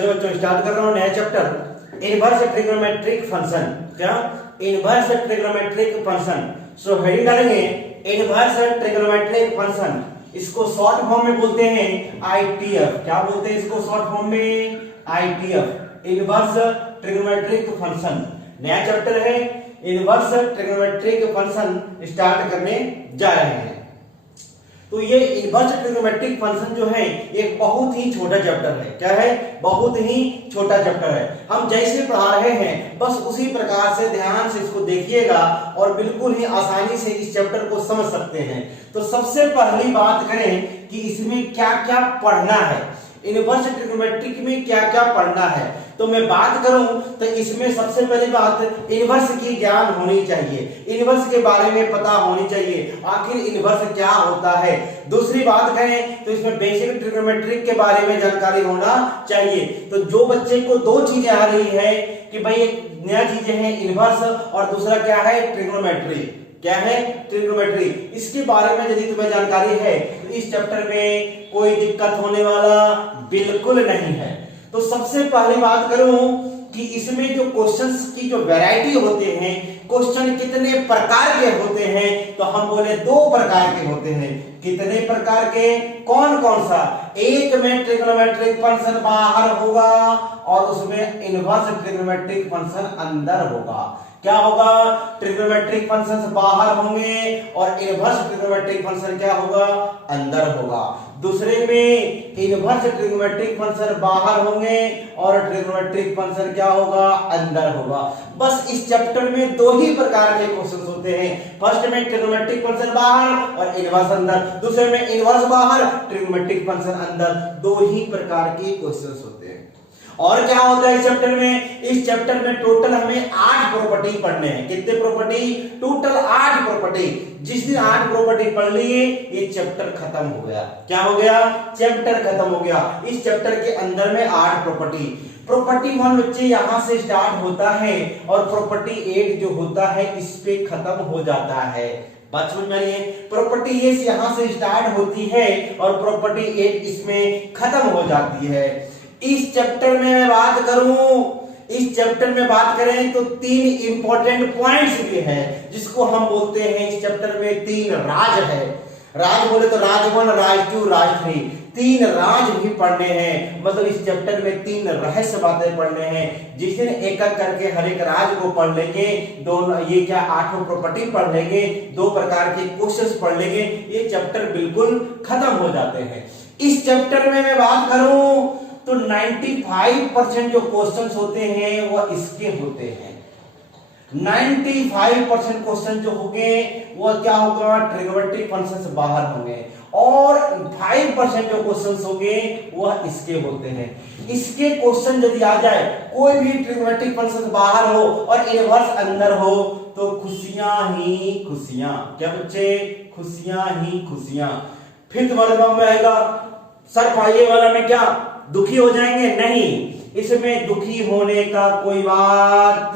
चलो बच्चों स्टार्ट कर रहा हूँ नया चैप्टर इनवर्स ट्रिग्नोमेट्रिक फंक्शन। क्या? Inverse trigonometric function. So heading डालेंगे इनवर्स ट्रिग्नोमेट्रिक फंक्शन। इसको शॉर्ट फॉर्म में बोलते हैं आईटीएफ। क्या बोलते हैं इसको शॉर्ट फॉर्म में? ITF, inverse trigonometric function. नया चैप्टर है इनवर्स ट्रिग्नोमेट्रिक फंक्शन स्टार्ट करने जा रहे हैं। तो ये इनवर्स ट्रिग्नोमेट्रिक फंक्शन जो है एक बहुत ही छोटा चैप्टर है। क्या है? बहुत ही छोटा चैप्टर है। हम जैसे पढ़ा रहे हैं बस उसी प्रकार से ध्यान से इसको देखिएगा और बिल्कुल ही आसानी से इस चैप्टर को समझ सकते हैं। तो सबसे पहली बात करें कि इसमें क्या क्या पढ़ना है, इनवर्स ट्रिग्नोमेट्रिक में क्या क्या पढ़ना है। तो मैं बात करूं तो इसमें सबसे पहली बात इनवर्स की ज्ञान होनी चाहिए, इनवर्स के बारे में पता होनी चाहिए, आखिर इनवर्स क्या होता है। दूसरी बात करें तो इसमें बेसिक ट्रिग्नोमेट्रिक के बारे में जानकारी होना चाहिए। तो जो बच्चे को दो चीजें आ रही है कि भाई एक नया चीजें हैं इनवर्स और दूसरा क्या है? ट्रिग्नोमेट्री। क्या है? ट्रिग्नोमेट्री। इसके बारे में यदि तुम्हें जानकारी है तो इस चैप्टर में कोई दिक्कत होने वाला बिल्कुल नहीं है। तो सबसे पहली बात करूं कि इसमें जो क्वेश्चंस की जो वैरायटी होते हैं, क्वेश्चन कितने प्रकार के होते हैं, तो हम बोले दो प्रकार के होते हैं। कितने प्रकार के? कौन कौन सा? एक में ट्रिग्नोमेट्रिक फंक्शन बाहर होगा और उसमें इनवर्स ट्रिग्नोमेट्रिक फंक्शन अंदर होगा। क्या होगा? ट्रिग्नोमेट्रिक फंक्शंस बाहर होंगे और इनवर्स ट्रिग्नोमेट्रिक फंक्शन क्या होगा? अंदर होगा। दूसरे में इनवर्स ट्रिग्नोमेट्रिक फंक्शन बाहर होंगे और ट्रिग्नोमेट्रिक फंक्शन क्या होगा? अंदर होगा। बस इस चैप्टर में दो ही प्रकार के क्वेश्चंस होते हैं। फर्स्ट में ट्रिग्नोमेट्रिक फंक्शन बाहर और इनवर्स अंदर, दूसरे में इनवर्स बाहर ट्रिग्नोमेट्रिक फंक्शन अंदर। दो ही प्रकार के क्वेश्चंस होते हैं। और क्या होता है इस चैप्टर में? इस चैप्टर में टोटल हमें 8 प्रॉपर्टी पढ़ने हैं। कितने प्रॉपर्टी? Total 8 property. जिस दिन 8 प्रॉपर्टी पढ़ लिए ये चैप्टर खत्म हो गया। क्या हो गया? चैप्टर खत्म हो गया। इस चैप्टर के अंदर में 8 प्रॉपर्टी। प्रॉपर्टी 1 बच्चे यहां से स्टार्ट होता है और प्रॉपर्टी 8 जो होता है इस पे खत्म हो जाता है। बात समझ में आ रही है? प्रॉपर्टी ये यहां से स्टार्ट होती है और प्रॉपर्टी 8 इसमें खत्म हो जाती है। इस चैप्टर में मैं बात करूं, इस चैप्टर में बात करें तो 3 इंपॉर्टेंट पॉइंट्स भी है जिसको हम बोलते हैं इस चैप्टर में 3 राज है। राज बोले तो राज 1, राज 2, राज 3। 3 राज भी पढ़ने हैं। मतलब इस चैप्टर में 3 रहस्य बातें पढ़ने हैं। जिस दिन एक एक करके हर एक राज को पढ़ लेंगे, दोनों ये क्या 8 प्रॉपर्टी पढ़ लेंगे, 2 प्रकार के क्वेश्चंस पढ़ लेंगे, ये चैप्टर बिल्कुल खत्म हो जाते हैं। इस चैप्टर में मैं बात करूं तो 95% जो क्वेश्चंस होते हैं वो इसके होते हैं। 95% क्वेश्चन जो होंगे वो क्या होगा? ट्रिग्नोमेट्रिक फंक्शंस बाहर होंगे और 5% जो क्वेश्चंस होंगे वो इसके होते हैं। इसके क्वेश्चन यदि आ जाए, कोई भी ट्रिग्नोमेट्रिक फंक्शंस बाहर हो और इनवर्स अंदर हो तो खुशियां ही खुशियां। क्या बच्चे? खुशियां ही खुशियां। फिर तुम्हारे दिमाग में आएगा सर पाइए वाला में क्या दुखी हो जाएंगे? नहीं, इसमें दुखी होने का कोई बात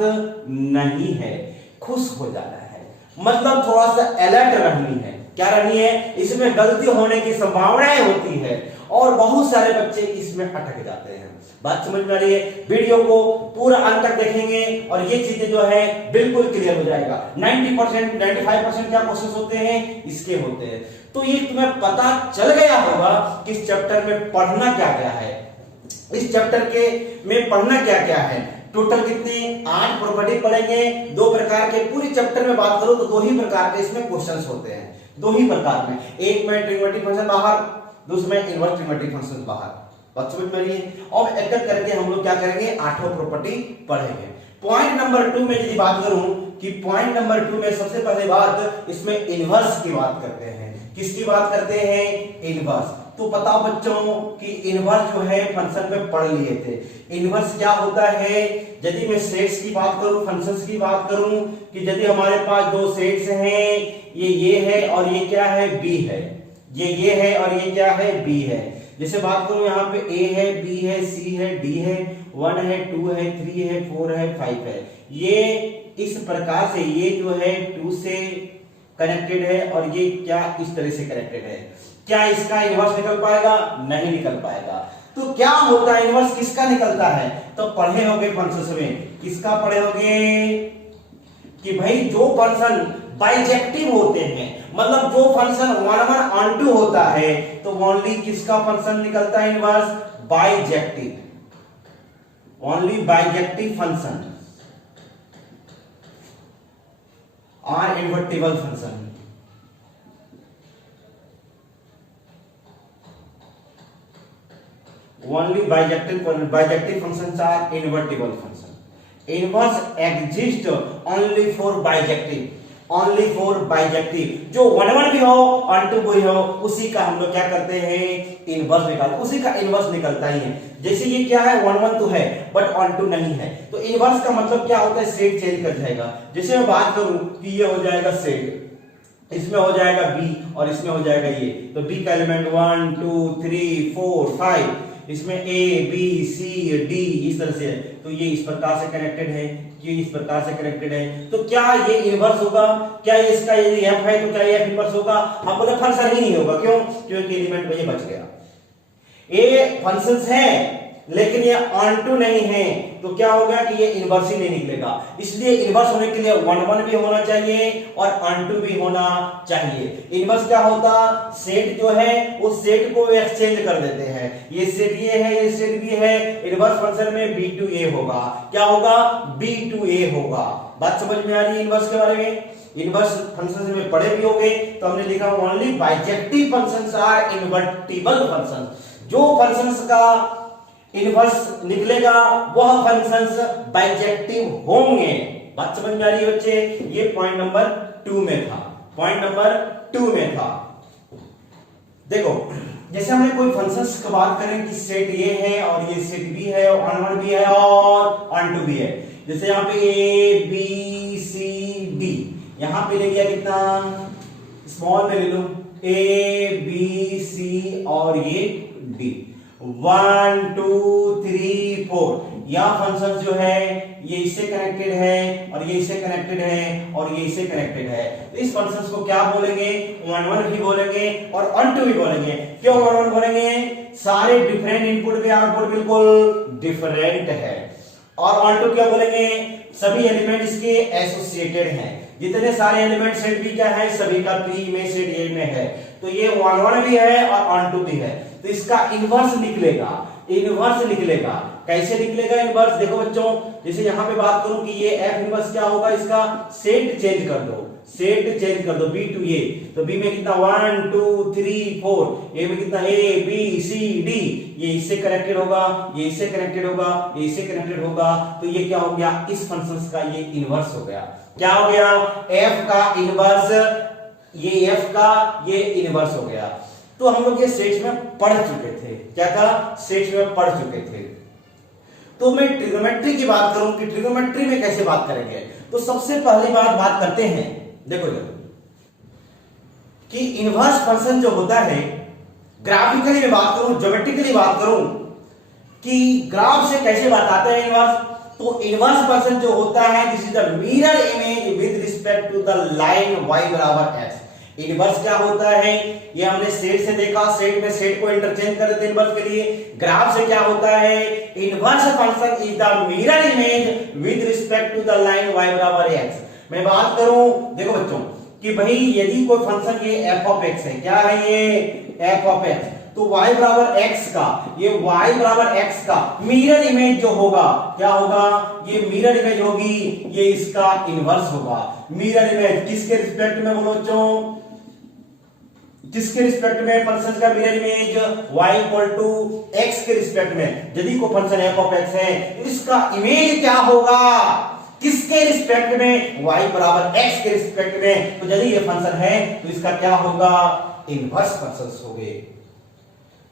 नहीं है, खुश हो जाना है। मतलब थोड़ा सा अलर्ट रहनी है। क्या रहनी है? इसमें गलती होने की संभावनाएं होती है और बहुत सारे बच्चे इसमें अटक जाते हैं। बात समझ में आ रही है? वीडियो को पूरा अंत तक देखेंगे और ये चीजें जो है बिल्कुल क्लियर हो जाएगा। 90% 95% क्या क्वेश्चन होते हैं इसके होते हैं। तो ये तुम्हें पता चल गया होगा कि इस चैप्टर में पढ़ना क्या क्या है। इस चैप्टर के में पढ़ना क्या क्या है। टोटल कितने? 8 प्रॉपर्टी पढ़ेंगे। 2 प्रकार के, पूरी चैप्टर में बात करो तो 2 ही प्रकार के इसमें क्वेश्चंस होते हैं। 2 ही प्रकार में, एक में ट्रिग्नोमेट्रिक फंक्शन बाहर, दूसरे में इनवर्स ट्रिग्नोमेट्रिक फंक्शन बाहर। बात समझ में आ रही है? और एक एक करके हम लोग क्या करेंगे? 8 प्रॉपर्टी पढ़ेंगे। पॉइंट नंबर 2 में यदि बात करूं कि पॉइंट नंबर 2 में सबसे पहले बात इसमें इनवर्स की बात करते हैं। किसकी बात करते हैं? इनवर्स। तो बताओ बच्चों कि इनवर्स जो है फंक्शन में पढ़ लिए थे। इनवर्स क्या होता है? यदि मैं सेट्स की बात करूं, फंक्शंस की बात करूं कि यदि हमारे पास 2 सेट्स हैं, ये है और ये क्या है? बी है। ये है और ये क्या है? बी है। जैसे बात करूं यहाँ पे ए है, बी है, सी है, डी है, 1 है, 2 है, 3 है, 4 है, 5 है। ये इस प्रकार से ये जो है 2 से कनेक्टेड है और ये क्या इस तरह से कनेक्टेड है। क्या इसका इनवर्स निकल पाएगा? नहीं निकल पाएगा। तो क्या होता है, इनवर्स किसका निकलता है? तो पढ़े होगे फंक्शंस में, किसका पढ़े होगे कि भाई जो फंक्शन बाइजेक्टिव होते हैं, मतलब जो फंक्शन 1 1 ऑन 2 होता है, तो ओनली किसका फंक्शन निकलता है inverse? Bijective, only bijective function are invertible function. Only bijective functions are invertible function. Inverse exists only for bijective, only for bijective। जो 1 1 भी हो ऑन 2 भी हो, उसी का हम लोग क्या करते हैं? इनवर्स निकाल, उसी का इनवर्स निकलता ही है। जैसे ये क्या है, 1 1 तो है बट ऑन 2 नहीं है, तो इनवर्स का मतलब क्या होता है? सेट चेंज कर जाएगा। जैसे मैं बात करूं कि ये हो जाएगा सेट, इसमें हो जाएगा बी और इसमें हो जाएगा ये, तो बी का एलिमेंट 1 2 3 4 5, इसमें ए बी सी डी इस तरह से है, तो ये इस प्रकार से कनेक्टेड है, ये इस प्रकार से कनेक्टेड है, तो क्या ये इनवर्स होगा? क्या इसका यदि एफ है तो क्या ये एफ इनवर्स होगा? आपको तो फंक्शन ही नहीं होगा। क्यों? क्योंकि एलिमेंट में ये बच गया। ये फंक्शंस है लेकिन ये ऑन टू नहीं है, तो क्या होगा कि ये इनवर्स ही नहीं निकलेगा। इसलिए इनवर्स होने के लिए 1 1 भी होना चाहिए और ऑन टू भी होना चाहिए। इनवर्स क्या होता? सेट जो है उस सेट को एक्सचेंज कर देते हैं, ये सेट ये है, ये सेट भी है, इनवर्स फंक्शन में बी टू ए होगा। क्या होगा? बी टू ए होगा। बात समझ में आ रही है इनवर्स के बारे में? इनवर्स फंक्शंस में पढ़े भी होंगे, तो हमने लिखा only bijective functions are invertible functions. जो फंक्शंस का इनवर्स निकलेगा वह फंक्शंस बाइजेक्टिव होंगे। बात समझ में आ रही है बच्चे? ये पॉइंट नंबर 2 में था, पॉइंट नंबर 2 में था। देखो जैसे हमने कोई फंक्शंस की बात करें कि सेट ये है और ये सेट बी है, ऑन 1 भी है और ऑन 2 भी है। जैसे यहाँ पे ए बी सी डी, यहां पे ले लिया कितना? स्मॉल में ले लो, ए बी सी और ये डी, 1 2 3 4। यह फंक्शन जो है ये इससे कनेक्टेड है और ये इससे कनेक्टेड है और ये इससे कनेक्टेड है, तो इस फंक्शन को क्या बोलेंगे? 1 1 भी बोलेंगे और ऑन 2 भी बोलेंगे। क्यों 1 1 बोलेंगे? सारे डिफरेंट इनपुट पे आउटपुट बिल्कुल डिफरेंट है। और ऑन 2 क्या बोलेंगे? सभी एलिमेंट इसके एसोसिएटेड हैं, जितने सारे एलिमेंट सेट बी क्या है, सभी का पी में सेट ए में है, तो ये 1 1 भी है और ऑन 2 भी है, तो इसका इनवर्स निकलेगा। इनवर्स निकलेगा कैसे निकलेगा इनवर्स? देखो बच्चों, जैसे यहां पे बात करूं कि ये एफ इनवर्स क्या होगा, इसका सेट चेंज कर दो, सेट चेंज कर दो बी टू ए, तो बी में कितना 1 2 3 4, ए में कितना ए बी सी डी, ये इससे कनेक्टेड होगा, ये इससे कनेक्टेड होगा, ये इससे कनेक्टेड होगा, तो ये क्या हो गया? इस फंक्शन का ये इनवर्स हो गया। क्या हो गया? एफ का इनवर्स, ये एफ का ये इनवर्स हो गया। तो हम लोग ये सेट्स में पढ़ चुके थे। क्या था? सेट्स में पढ़ चुके थे। तो मैं ट्रिग्नोमेट्री की बात करूं कि ट्रिग्नोमेट्री में कैसे बात करेंगे, तो सबसे पहली बात करते हैं, देखो कि इनवर्स फंक्शन जो होता है, ग्राफिकली में बात करूं, ज्योमेट्रिकली बात करूं कि ग्राफ से कैसे बताते हैं इनवर्स, तो इनवर्स फंक्शन जो होता है this is the mirror image with respect to the line y बराबर x। इनवर्स क्या होता है ये हमने सेट से देखा, सेट में सेट को इंटरचेंज कर देते इनवर्स के लिए। ग्राफ से क्या होता है? Inverse function is the mirror image with respect to the line y बराबर x। मैं बात करूं, देखो बच्चों, कि भाई यदि कोई फंक्शन ये f ऑफ x है, क्या है ये? f ऑफ x, तो y बराबर x का, ये y बराबर x का मिरर इमेज जो होगा, क्या होगा? ये मिरर इमेज होगी, ये इसका इनवर्स होगा। मिरर इमेज किसके रिस्पेक्ट में बोलो बच्चों? किसके रिस्पेक्ट में फंक्शन का mirror image? y equal to x के रिस्पेक्ट में। यदि कोई फंक्शन f ऑफ x है, इसका इमेज क्या होगा? किसके रिस्पेक्ट में? y बराबर x के रिस्पेक्ट में। तो यदि ये फंक्शन है तो इसका क्या होगा? इनवर्स फंक्शंस होंगे।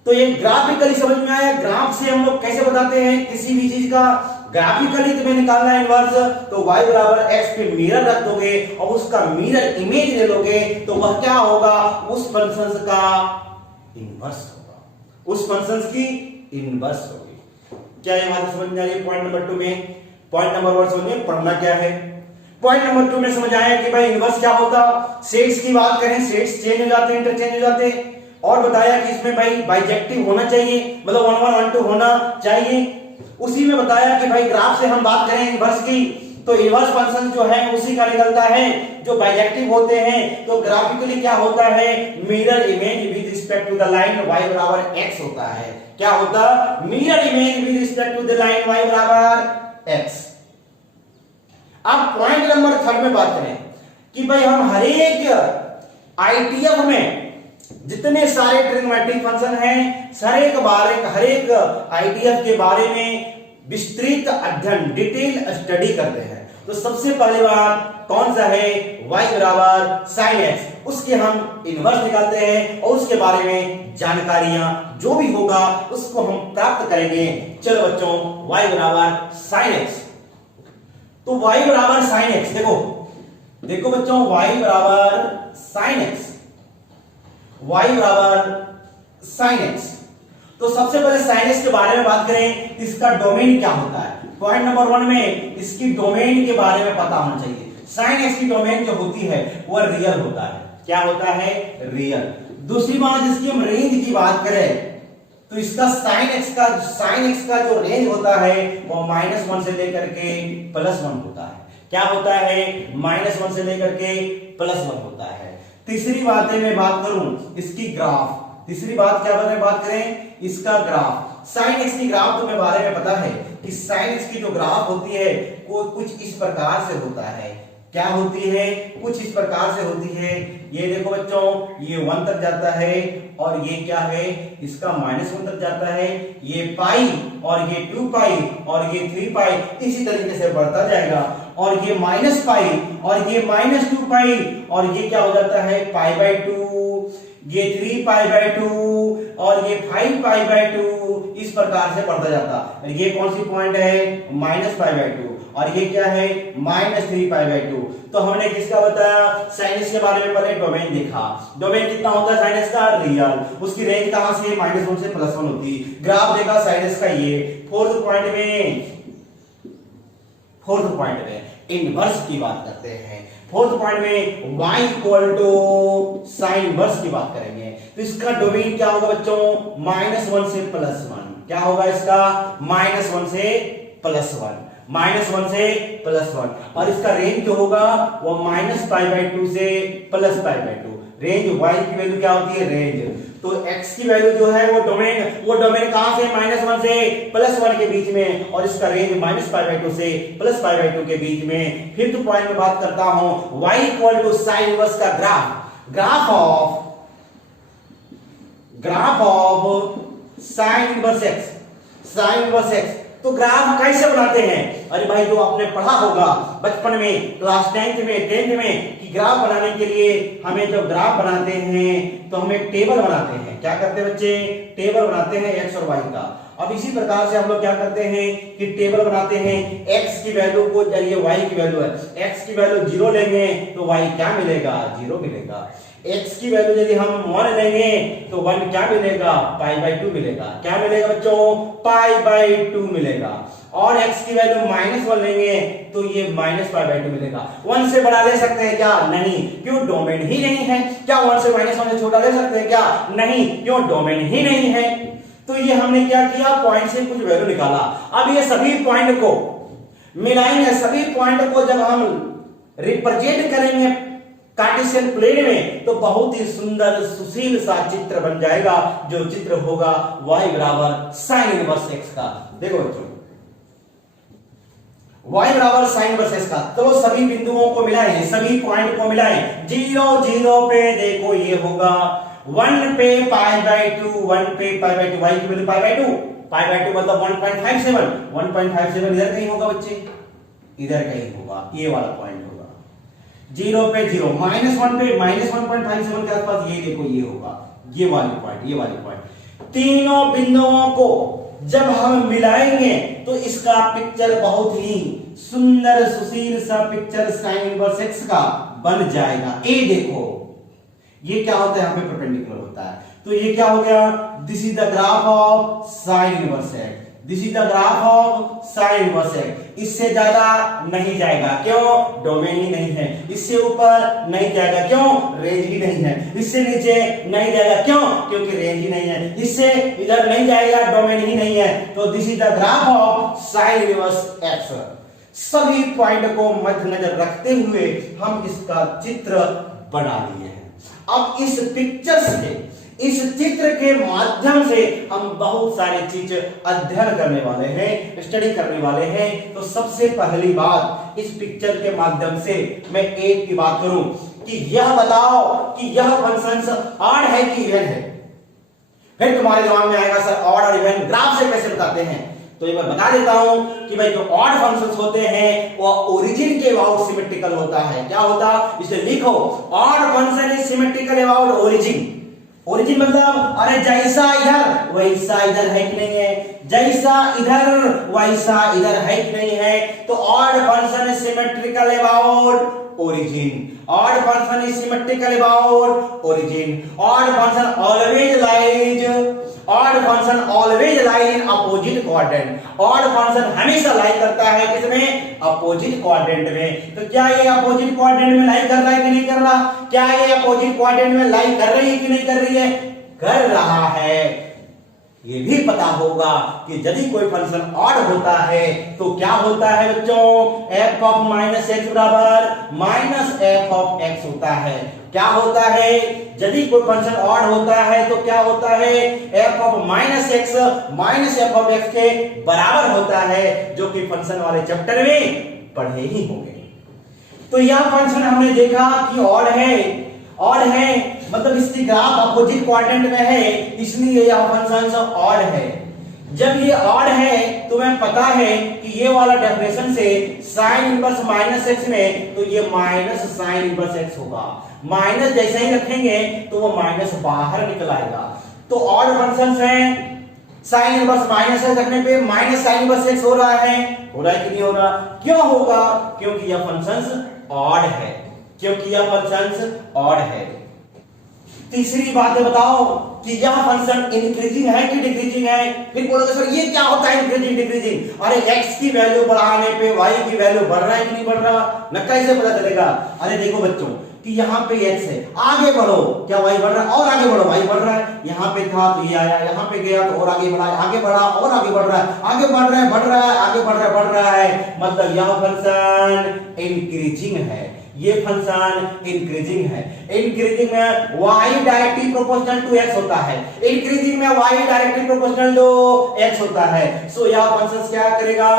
तो ये ग्राफिकली समझ में आया? ग्राफ से हम लोग कैसे बताते हैं किसी भी चीज का? ग्राफिकली तुम्हें निकालना है इनवर्स, तो y बराबर x पे मिरर रख दोगे और उसका मिरर इमेज ले लोगे, तो वह क्या होगा? उस फंक्शन का इनवर्स होगा, उस फंक्शन की इनवर्स होगी। क्या ये बात समझ में आ रही है? पॉइंट नंबर 2 में, पॉइंट नंबर 1 समझ में पढ़ना क्या है। पॉइंट नंबर 2 में समझ आया कि भाई इनवर्स क्या होता? सेट्स की बात करें, सेट्स चेंज हो जाते हैं, इंटरचेंज हो जाते हैं। और बताया कि इसमें भाई बाइजेक्टिव होना चाहिए, मतलब 1 1 1 2 होना चाहिए। उसी में बताया कि भाई ग्राफ से हम बात करें इनवर्स की, तो इनवर्स फंक्शन जो है उसी का निकलता है जो बाइजेक्टिव होते हैं। तो ग्राफिकली क्या होता है, mirror image with respect to the line y बराबर x होता है। क्या होता, mirror image with respect to the line y बराबर x। अब पॉइंट नंबर 3 में बात करें कि भाई हम हर एक आईटीएफ में जितने सारे ट्रिग्नोमेट्रिक फंक्शन हैं, हर एक आईटीएफ के बारे में विस्तृत अध्ययन, डिटेल स्टडी करते हैं। तो सबसे पहले बात कौन सा है, y बराबर sin x, उसके हम इनवर्स निकालते हैं और उसके बारे में जानकारियां जो भी होगा उसको हम प्राप्त करेंगे। चलो बच्चों, y बराबर sin x, तो y बराबर sin x, देखो बच्चों, y बराबर sin x, y बराबर sin x। तो सबसे पहले sin x के बारे में बात करें, इसका डोमेन क्या होता है। पॉइंट नंबर 1 में इसकी डोमेन के बारे में पता होना चाहिए। sin x की डोमेन जो होती है वो रियल होता है। क्या होता है, रियल। दूसरी बात, इसकी हम रेंज की बात करें तो इसका sin x का जो रेंज होता है वो -1 से लेकर के +1 होता है। क्या होता है, -1 से लेकर के +1 होता है। तीसरी बात मैं बात करूं इसकी ग्राफ, तीसरी बात क्या बात करें, इसका ग्राफ। sin x की ग्राफ तुम्हें बारे में पता है कि sin x की जो ग्राफ होती है वो कुछ इस प्रकार से होता है। क्या होती है, कुछ इस प्रकार से होती है। ये देखो बच्चों, ये 1 तक जाता है और ये क्या है, इसका -1 तक जाता है। ये पाई और ये 2 पाई और ये 3 पाई इसी तरीके से बढ़ता जाएगा। और ये -पाई और ये -2 पाई और ये क्या हो जाता है, π/2, ये 3 π/2 और ये 5 π/2 इस प्रकार से बढ़ता जाता। ये कौन सी पॉइंट है, -π/2 और ये क्या है, -3 π/2। तो हमने किसका बताया, sin x के बारे में पहले डोमेन देखा। डोमेन कितना होता है sin x का, रियल। उसकी रेंज कहां से, -1 से +1 होती। ग्राफ देखा sin x का ये। फोर्थ पॉइंट में इनवर्स की बात करते हैं। फोर्थ पॉइंट में y = sin इनवर्स की बात करेंगे। तो इसका डोमेन क्या होगा बच्चों, -1 से +1। क्या होगा इसका, -1 से +1, -1 से +1। और इसका रेंज जो होगा वो -π/2 से +π/2। रेंज y की वैल्यू क्या होती है, रेंज। तो x की वैल्यू जो है वो डोमेन कहां से, -1 से +1 के बीच में, और इसका रेंज -π/2 से +π/2 के बीच में। फिफ्थ पॉइंट में बात करता हूं, y = sin इनवर्स का graph of sin inverse x। तो ग्राफ कैसे बनाते हैं, अरे भाई जो आपने पढ़ा होगा बचपन में, क्लास 10th में कि ग्राफ बनाने के लिए हमें जब ग्राफ बनाते हैं तो हम एक टेबल बनाते हैं। क्या करते हैं बच्चे, टेबल बनाते हैं x और y का। अब इसी प्रकार से हम लोग क्या करते हैं कि टेबल बनाते हैं, x की वैल्यू को, ये y की वैल्यू है, x की वैल्यू 0 लेंगे तो y क्या मिलेगा, 0 मिलेगा। x की वैल्यू यदि हम 1 लेंगे तो 1 क्या मिलेगा, π/2 मिलेगा। क्या मिलेगा बच्चों, π/2 मिलेगा। और x की वैल्यू -1 लेंगे तो ये -π/2 मिलेगा। 1 से बड़ा ले सकते हैं क्या, नहीं, क्यों, डोमेन ही नहीं है। क्या 1 से -1 से छोटा ले सकते हैं क्या, नहीं, क्यों, डोमेन ही नहीं है। तो ये हमने क्या किया, पॉइंट से कुछ वैल्यू निकाला। अब ये सभी पॉइंट को मिलाएंगे, सभी पॉइंट को जब हम रिप्रेजेंट करेंगे कार्टेशियन प्लेन में तो बहुत ही सुंदर सुशील सा चित्र बन जाएगा, जो चित्र होगा y = sin इनवर्स x का। देखो बच्चों, y = sin इनवर्स x का। तो सभी बिंदुओं को मिलाएं, सभी पॉइंट को मिलाएं। 0 0 पे देखो ये होगा, 1 पे π/2, 1 पे π/2, y की वैल्यू π/2 मतलब 1.57 इधर कहीं होगा बच्चे, इधर कहीं होगा, ये वाला पॉइंट होगा। 0 पे 0, -1 पे -1.57 के आसपास ये देखो ये होगा, ये वाली पॉइंट। तीनों बिंदुओं को जब हम मिलाएंगे तो इसका पिक्चर बहुत ही सुंदर सुशील सा पिक्चर sin इनवर्स x का बन जाएगा। ए देखो ये क्या होता है, यहाँ पे परपेंडिकुलर होता है। तो ये क्या हो गया, this is the graph of sin inverse x, this is the graph of sin inverse x। इससे ज्यादा नहीं जाएगा, क्यों, डोमेन ही नहीं है। इससे ऊपर नहीं जाएगा, क्यों, रेंज ही नहीं है। इससे नीचे नहीं जाएगा, क्यों, क्योंकि रेंज ही नहीं है, इससे इधर नहीं जाएगा, डोमेन ही नहीं है। तो this is the graph of sine inverse x. सभी पॉइंट को मद्देनजर रखते हुए हम इसका चित्र बना लिए हैं। अब इस पिक्चर से, इस चित्र के माध्यम से हम बहुत सारी चीज अध्ययन करने वाले हैं, स्टडी करने वाले हैं। तो सबसे पहली बात, इस पिक्चर के माध्यम से मैं एक की बात करूं कि यह बताओ कि यह फंक्शन ऑड है कि इवन है। फिर तुम्हारे दिमाग में आएगा सर ऑड और इवन ग्राफ से कैसे बताते हैं। तो ये मैं बता देता हूं कि भाई जो ऑड फंक्शंस होते हैं वो ओरिजिन के अबाउट सिमेट्रिकल होता है। क्या होता, इसे लिखो, odd function is symmetrical about origin. Origin मतलब अरे जैसा इधर वैसा इधर है कि नहीं है, जैसा इधर वैसा इधर है कि नहीं है। तो odd function is symmetrical about origin. Odd function is symmetrical about origin. Odd function always lies in opposite quadrant. Odd function हमेशा लाई करता है किसमें, अपोजिट क्वाड्रेंट में। तो क्या ये अपोजिट क्वाड्रेंट में लाई कर रहा है कि नहीं कर रहा, क्या ये अपोजिट क्वाड्रेंट में लाई कर रही है कि नहीं कर रही है, कर रहा है। ये भी पता होगा कि यदि कोई फंक्शन ऑड होता है तो क्या होता है बच्चों, f ऑफ माइनस एक्स बराबर माइनस एफ ऑफ एक्स होता है। क्या होता है, यदि कोई फंक्शन ऑड होता है तो क्या होता है, f of minus x minus F of x के बराबर होता है, जो कि फंक्शन वाले चैप्टर में पढ़े ही होंगे। तो यह फंक्शन हमने देखा कि ऑड है मतलब इसकी ग्राफ अपोजिट क्वाड्रेंट में है, इसलिए यह फंक्शन ऑड है। जब ये ऑड है तो हमें पता है कि ये वाला डेफिनेशन से साइन इनवर्स माइनस एक्स में तो ये माइनस साइन इनवर्स एक्स होगा। माइनस जैसे ही रखेंगे तो वो माइनस बाहर निकल आएगा। तो ऑड फंक्शंस हैं, साइन इनवर्स माइनस एक्स रखने पे माइनस साइन इनवर्स एक्स हो रहा है कि नहीं हो रहा, क्यों होगा, क्योंकि यह फंक्शंस ऑड है, क्योंकि यह फंक्शंस ऑड है। तीसरी बात बताओ कि यह फंक्शन इंक्रीजिंग है कि डिक्रीजिंग है। फिर बोलोगे सर ये क्या होता है इंक्रीजिंग डिक्रीजिंग, अरे x की वैल्यू बढ़ाने पे y की वैल्यू बढ़ रहा है कि नहीं बढ़ रहा, न कैसे पता चलेगा। अरे देखो बच्चों कि यहाँ पे x है, आगे बढ़ो क्या y बढ़ रहा है, और आगे बढ़ो y बढ़ रहा है। यहाँ पे था तो ये आया, यहाँ पे गया तो और आगे बढ़ा, आगे बढ़ा और आगे बढ़ रहा है, आगे बढ़ रहा है बढ़ रहा है, आगे बढ़ रहा है, मतलब यह फंक्शन इंक्रीजिंग है, ये फंक्शन इंक्रीजिंग है। इंक्रीजिंग में y directly proportional to x होता है, इंक्रीजिंग में y directly proportional to x होता है। सो यह फंक्शन क्या करेगा,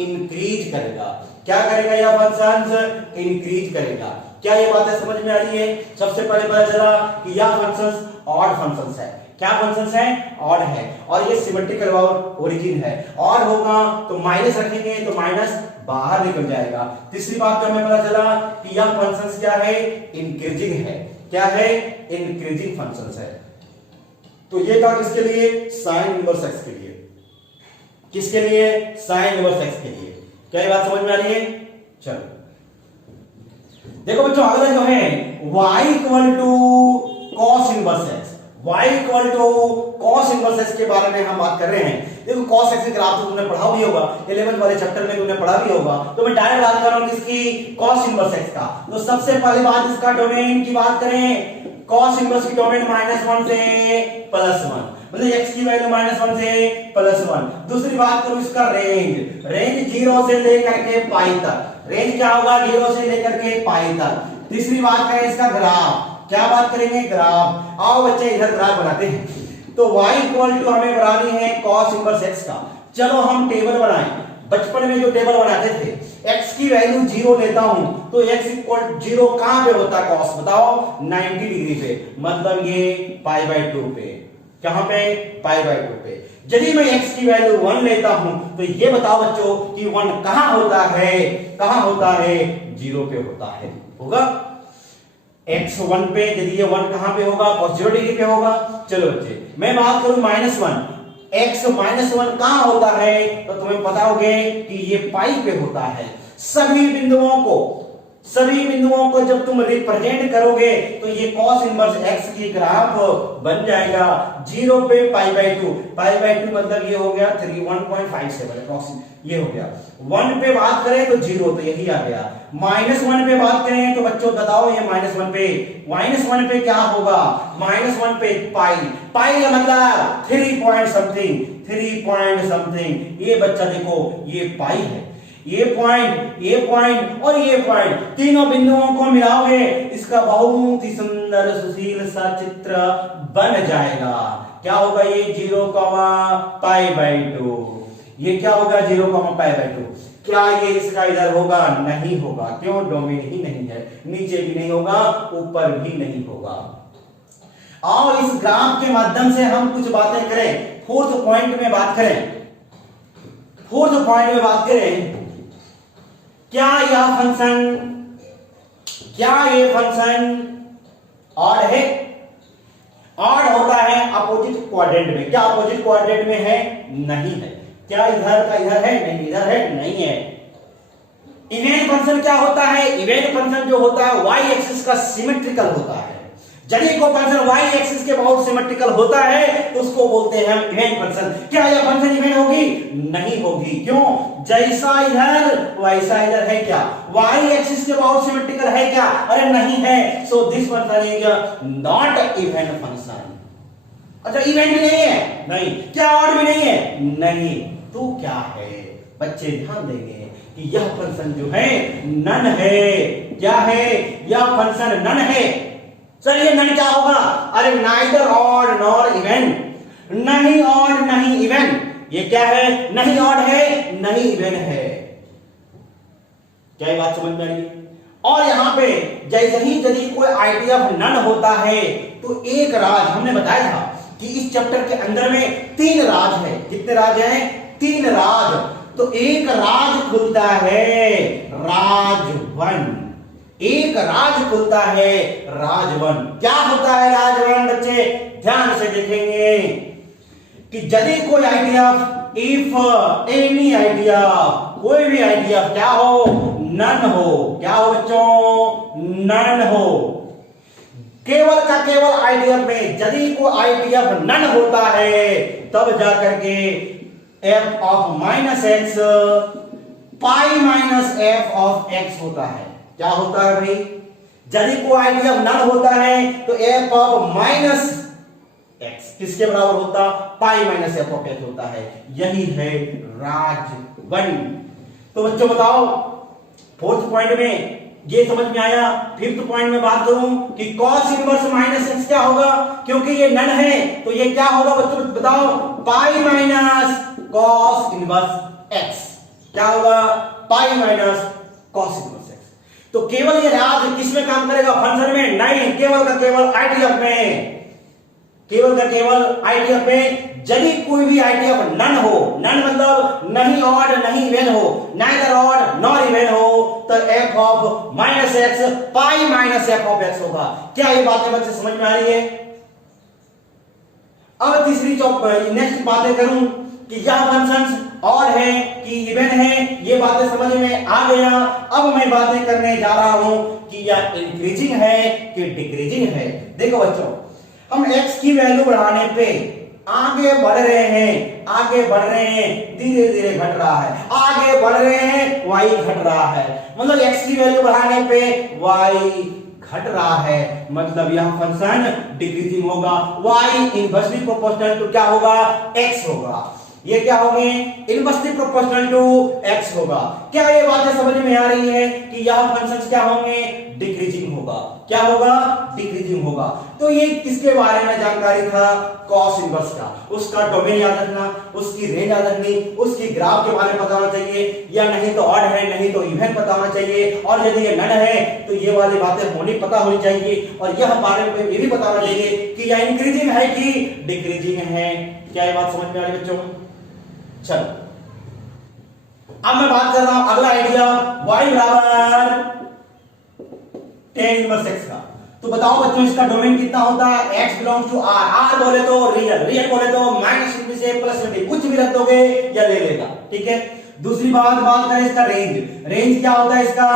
इंक्रीज करेगा। क्या करेगा यह फंक्शन, इंक्रीज करेगा। क्या ये बातें समझ में आ रही है। सबसे पहले पता चला कि यह फंक्शन ऑड फंक्शन है। क्या फंक्शंस है, ऑड है, और ये सिमेट्रिकल अबाउट ओरिजिन है। ऑड होगा तो माइनस रखेंगे तो माइनस बाहर निकल जाएगा। तीसरी बात तो हमें पता चला कि यह फंक्शंस क्या है, इंक्रीजिंग है। क्या है, इंक्रीजिंग फंक्शंस है। तो ये था किसके लिए, साइन इनवर्स एक्स के लिए। किसके लिए, साइन इनवर्स एक्स के लिए। क्या ये बात समझ में आ रही है। चलो देखो बच्चों अगला जो है y equal to cos inverse x, y equal to cos inverse x के बारे में हम बात कर रहे हैं। देखो cos x का ग्राफ तो तुमने पढ़ा भी होगा, 11th वाले चैप्टर में तुमने पढ़ा भी होगा। तो मैं डायरेक्ट बात कर रहा हूं किसकी, cos इनवर्स x का। तो सबसे पहले बात इसका डोमेन की बात करें, cos इनवर्स की डोमेन -1 से +1, मतलब x की वैल्यू -1 से +1। दूसरी बात करूं इसका रेंज, रेंज 0 से लेकर के पाई तक, रेंज क्या होगा 0 से लेकर के पाई तक। तीसरी बात करें इसका ग्राफ, क्या बात करेंगे, ग्राफ। आओ बच्चे इधर ग्राफ बनाते हैं। तो y इक्वल टू हमें बनानी है cos इनवर्स x का। चलो हम टेबल बनाएं। बचपन में जो टेबल बनाते थे, x की वैल्यू 0 लेता हूं तो x इक्वल 0 कहां पे होता है cos, बताओ 90 डिग्री पे, मतलब ये π/2 पे। कहां पे, π/2 पे। यदि मैं x की वैल्यू 1 लेता हूं तो ये बताओ बच्चों कि 1 कहां होता है, कहां होता है, 0 पे होता है। होगा x 1 पे, यदि ये 1 कहां पे होगा, cos 0 डिग्री पे होगा। चलो बच्चे मैं बात करूं -1, x -1 कहां होता है, तो तुम्हें पता होगे कि ये पाई पे होता है। सभी बिंदुओं को सभी बिंदुओं को जब तुम रिप्रेजेंट करोगे तो ये cos इनवर्स x की ग्राफ बन जाएगा 0 पे π/2 मतलब ये हो गया 1.57 अप्रोक्सीमेट, ये हो गया। 1 पे बात करें तो 0, तो यही आ गया। -1 पे बात करें तो बच्चों बताओ ये -1 पे क्या होगा? -1 पे पाई का मतलब 3 पॉइंट समथिंग। ये बच्चा देखो ये पाई है, ये पॉइंट और ये पॉइंट, तीनों बिंदुओं को मिलाओगे इसका बहुत ही सुंदर सुशील सा चित्र बन जाएगा। क्या होगा? ये 0, π/2, ये क्या होगा? 0, π/2। क्या ये इसका इधर होगा? नहीं होगा। क्यों? डोमेन ही नहीं है, नीचे भी नहीं होगा, ऊपर भी नहीं होगा। और इस ग्राफ के माध्यम से हम कुछ बातें करें। फोर्थ पॉइंट में बात करें, क्या ये फंक्शन ऑड है? ऑड होता है अपोजिट क्वाड्रेंट में। क्या अपोजिट क्वाड्रेंट में है? नहीं है। क्या इधर का इधर है? नहीं, इधर है, नहीं है। इवेन फंक्शन क्या होता है? इवेन फंक्शन जो होता है y एक्सिस का सिमेट्रिकल होता है। यदि कोई फंक्शन y एक्सिस के बहुत सिमेट्रिकल होता है तो उसको बोलते हैं हम इवेन फंक्शन। क्या यह फंक्शन इवेन होगी? नहीं होगी। क्यों? जैसा इधर वैसा इधर है। क्या y एक्सिस के बहुत सिमेट्रिकल है? क्या? अरे नहीं है। So this function is not even function. अच्छा, इवेन भी नहीं है? नहीं। क्या ऑड भी नहीं है? नहीं। तो क्या है? बच्चे ध्यान देंगे कि यह फंक्शन जो है नन है। क्या है? यह फंक्शन नन है। सर ये नन क्या होगा? अरे नाइदर ऑड नॉर इवन, नहीं ऑड नहीं इवन। ये क्या है? नहीं ऑड है नहीं इवन है। क्या ये बात समझ में आ रही है? और यहां पे जैसे ही यदि कोई आइडिया ऑफ नन होता है तो एक राज, हमने बताया था कि इस चैप्टर के अंदर में 3 राज है। कितने राज हैं? 3 राज। तो एक राज खुलता है राज 1, एक राज खुलता है राज 1। क्या होता है राज 1? बच्चे ध्यान से देखेंगे कि यदि कोई आइडिया, इफ एनी आइडिया, कोई भी आइडिया क्या हो? नन हो। क्या हो बच्चों? नन हो। केवल का केवल आइडिया में यदि कोई आइडिया नन होता है तब जाकर के f of -x π-f of x होता है। क्या होता है भाई? यदि कोई आइडिया नन होता है तो f ऑफ -x किसके बराबर होता? π-f ऑफ x होता है। यही है राज 1। तो बच्चों बताओ, फोर्थ पॉइंट में ये समझ में आया। फिफ्थ पॉइंट में बात करूं कि cos इनवर्स -x क्या होगा? क्योंकि ये नन है तो ये क्या होगा बच्चों बताओ? π- cos इनवर्स x। क्या होगा? π- cos इनवर्स x। तो केवल ये राज किसमें काम करेगा? फंक्शन में नहीं, केवल का केवल आइडिया में। केवल का केवल आइडिया में यदि कोई भी आइडिया नन हो, नन मतलब नहीं ऑड नहीं इवन हो, नाइदर ऑड नॉर इवन हो, तो f of -x π-f of x होगा। क्या ये बातें बच्चे समझ में आ रही है? अब तीसरी नेक्स्ट बातें करूं कि यह फंक्शंस ऑड है कि इवन है, ये बातें समझ में आ गया। अब मैं बातें करने जा रहा हूं कि यह इंक्रीजिंग है कि डिक्रीजिंग है। देखो बच्चों, हम x की वैल्यू बढ़ाने पे आगे बढ़ रहे हैं, धीरे धीरे घट रहा है। आगे बढ़ रहे हैं, y घट रहा है। मतलब x की वैल्यू बढ़ाने पे y घट रहा है, मतलब यह फंक्शन डिक्रीजिंग होगा। y इनवर्सली प्रोपोर्शनल टू क्या होगा? x होगा। ये क्या होंगे? इनवर्सली प्रोपोर्शनल टू x होगा। क्या ये बातें समझ में आ रही है कि यह फंक्शंस क्या होंगे? डिक्रीजिंग होगा। क्या होगा? डिक्रीजिंग होगा। तो ये किसके बारे में जानकारी था? cos इनवर्स का। उसका डोमेन याद रखना, उसकी रेंज याद रखनी, उसकी ग्राफ के बारे में पता होना चाहिए, या नहीं तो ऑड है नहीं तो इवन पता होना चाहिए, और यदि ये नन है तो ये वाली बातें पता होनी चाहिए, और यह बारे में ये भी पता होना चाहिए कि यह इंक्रीजिंग है कि डिक्रीजिंग है। क्या ये बात समझ में आ रही बच्चों? चलो अब मैं बात कर रहा हूं अगला आइडिया, y बराबर tan इनवर्स x का। तो बताओ बच्चों इसका डोमेन कितना होता है? x belongs to r। r बोले तो रियल, रियल बोले तो -∞ से +∞, कुछ भी रख दोगे या ले लेगा। ठीक है। दूसरी बात करें इसका रेंज। रेंज क्या होता है इसका?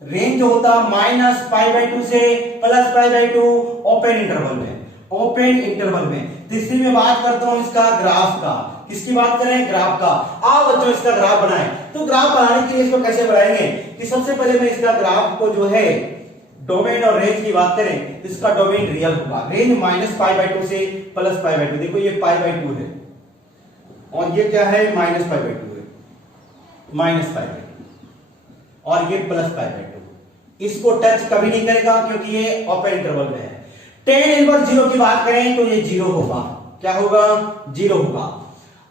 रेंज जो होता -π/2 से +π/2 ओपन इंटरवल में, ओपन इंटरवल में। तीसरी में बात करता हूं इसका ग्राफ का। किसकी बात करें? ग्राफ का। आओ बच्चों इसका ग्राफ बनाएं। तो ग्राफ बनाने के लिए इसको कैसे बनाएंगे कि सबसे पहले मैं इसका ग्राफ को जो है डोमेन और रेंज की बात करें, इसका डोमेन रियल होगा। रेंज -π/2 से +π/2, देखो ये π/2 है और ये क्या है -π/2 है, -π/2 और ये +π/2। इसको टच कभी नहीं करेगा क्योंकि ये ओपन इंटरवल में है। tan इनवर्स 0 की बात करें तो ये 0 होगा। क्या होगा? 0 होगा।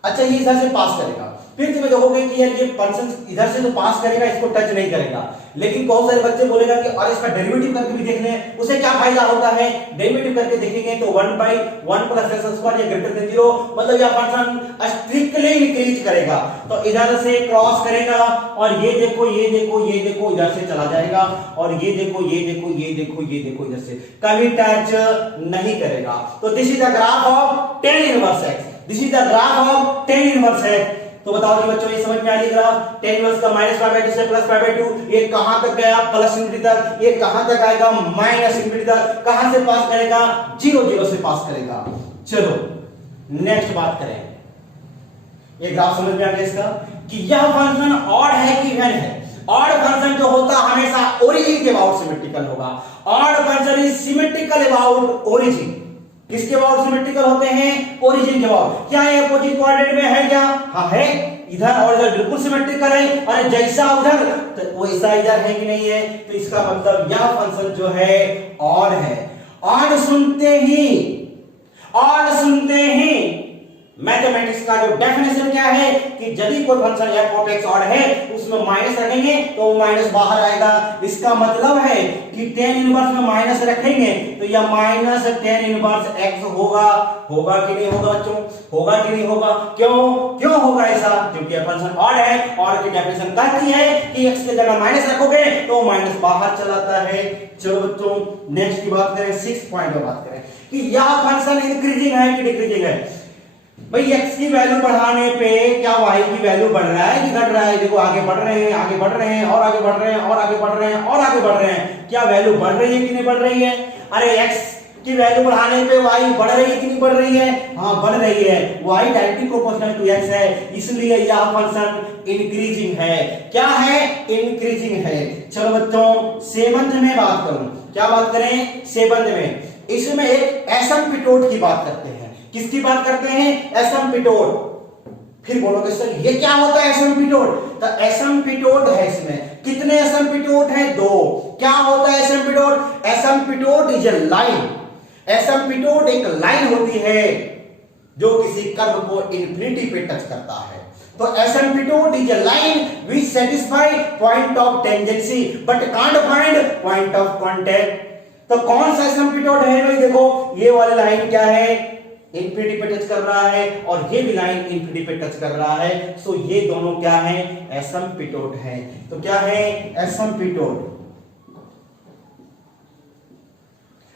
अच्छा ये इधर से पास करेगा, फिर तुम्हें देखोगे कि यार ये फंक्शन इधर से तो पास करेगा, इसको टच नहीं करेगा। लेकिन बहुत सारे बच्चे बोलेगा कि और इसका डेरिवेटिव करके भी देख लें, उसे क्या फायदा होता है? डेरिवेटिव करके देखेंगे तो 1/1 + x² या ग्रेटर देन 0, मतलब यह फंक्शन स्ट्रिक्टली इंक्रीज करेगा। तो इधर से क्रॉस करेगा और ये देखो ये देखो ये देखो इधर से चला जाएगा और ये देखो ये देखो ये देखो ये देखो इधर से कभी टच नहीं करेगा। तो this is the graph of tan inverse x, this is the graph of tan inverse x। तो बताओ जी बच्चों, ये समझ में आ रही ग्राफ? tan इनवर्स का -π/2 से +π/2, ये कहां तक गया? +∞ तक। ये कहां तक आएगा? -∞ तक। कहां से पास करेगा? 0 से पास करेगा। चलो नेक्स्ट बात करें। ये ग्राफ समझ में आ गया इसका कि यह फंक्शन ऑड है कि इवन है? ऑड फंक्शन जो होता हमेशा ओरिजिन के अबाउट सिमेट्रिकल होगा। Odd function is symmetrical about origin. किसके अबाउट सिमेट्रिकल होते हैं? ओरिजिन के अबाउट। क्या ये अपोजिट कोऑर्डिनेट में है क्या? हाँ है। इधर और इधर बिल्कुल सिमेट्रिकल है। और जैसा उधर तो वैसा इधर है कि नहीं है? तो इसका मतलब यह फंक्शन जो है ऑड है। ऑड सुनते ही मैथमेटिक्स का जो डेफिनेशन क्या है कि यदि कोई function f of x odd है उसमें माइनस रखेंगे तो वो माइनस बाहर आएगा। इसका मतलब है कि tan इनवर्स में माइनस रखेंगे तो यह -tan इनवर्स x होगा। होगा कि नहीं होगा बच्चों? होगा कि नहीं होगा? क्यों होगा ऐसा? क्योंकि फंक्शन ऑड है। ऑड की डेफिनेशन कहती है कि x की जगह माइनस रखोगे तो माइनस बाहर चलाता है। चलो बच्चों नेक्स्ट की बात करें, 6 पॉइंट पर बात करें कि यह फंक्शन इंक्रीजिंग है कि डिक्रीजिंग है। भाई x की वैल्यू बढ़ाने पे क्या y की वैल्यू बढ़ रहा है कि घट रहा है? देखो आगे बढ़ रहे हैं, आगे बढ़ रहे हैं और आगे बढ़ रहे हैं और आगे बढ़ रहे हैं और आगे बढ़ रहे हैं। क्या वैल्यू बढ़ रही है कि नहीं बढ़ रही है? अरे x की वैल्यू बढ़ाने पे y बढ़ रही है कि नहीं बढ़ रही है? हाँ बढ़ रही है। y directly proportional to x है, इसलिए यह फंक्शन इंक्रीजिंग है। क्या है? इंक्रीजिंग है। चलो बच्चों 7th में बात करूं। क्या बात करें? 7th में इसमें एक एसिम्पटोट की बात करते हैं। किसकी बात करते हैं? एसिम्पटोट। फिर बोलोगे सर ये क्या होता है एसिम्पटोट? तो एसिम्पटोट है इसमें कितने एसिम्पटोट हैं? 2। क्या होता है एसिम्पटोट? एसिम्पटोट इज ए लाइन। एसिम्पटोट एक लाइन होती है जो किसी कर्व को इंफिनिटी पे टच करता है। तो asymptote is a line which satisfy point of tangency but can't find point of contact. तो कौन सा एसिम्पटोट है भाई? देखो ये वाली लाइन क्या है? इंफिनिटी पे टच कर रहा है और ये भी लाइन इंफिनिटी पे टच कर रहा है। सो ये दोनों क्या है? एसिम्पटोट है। तो क्या है? एसिम्पटोट।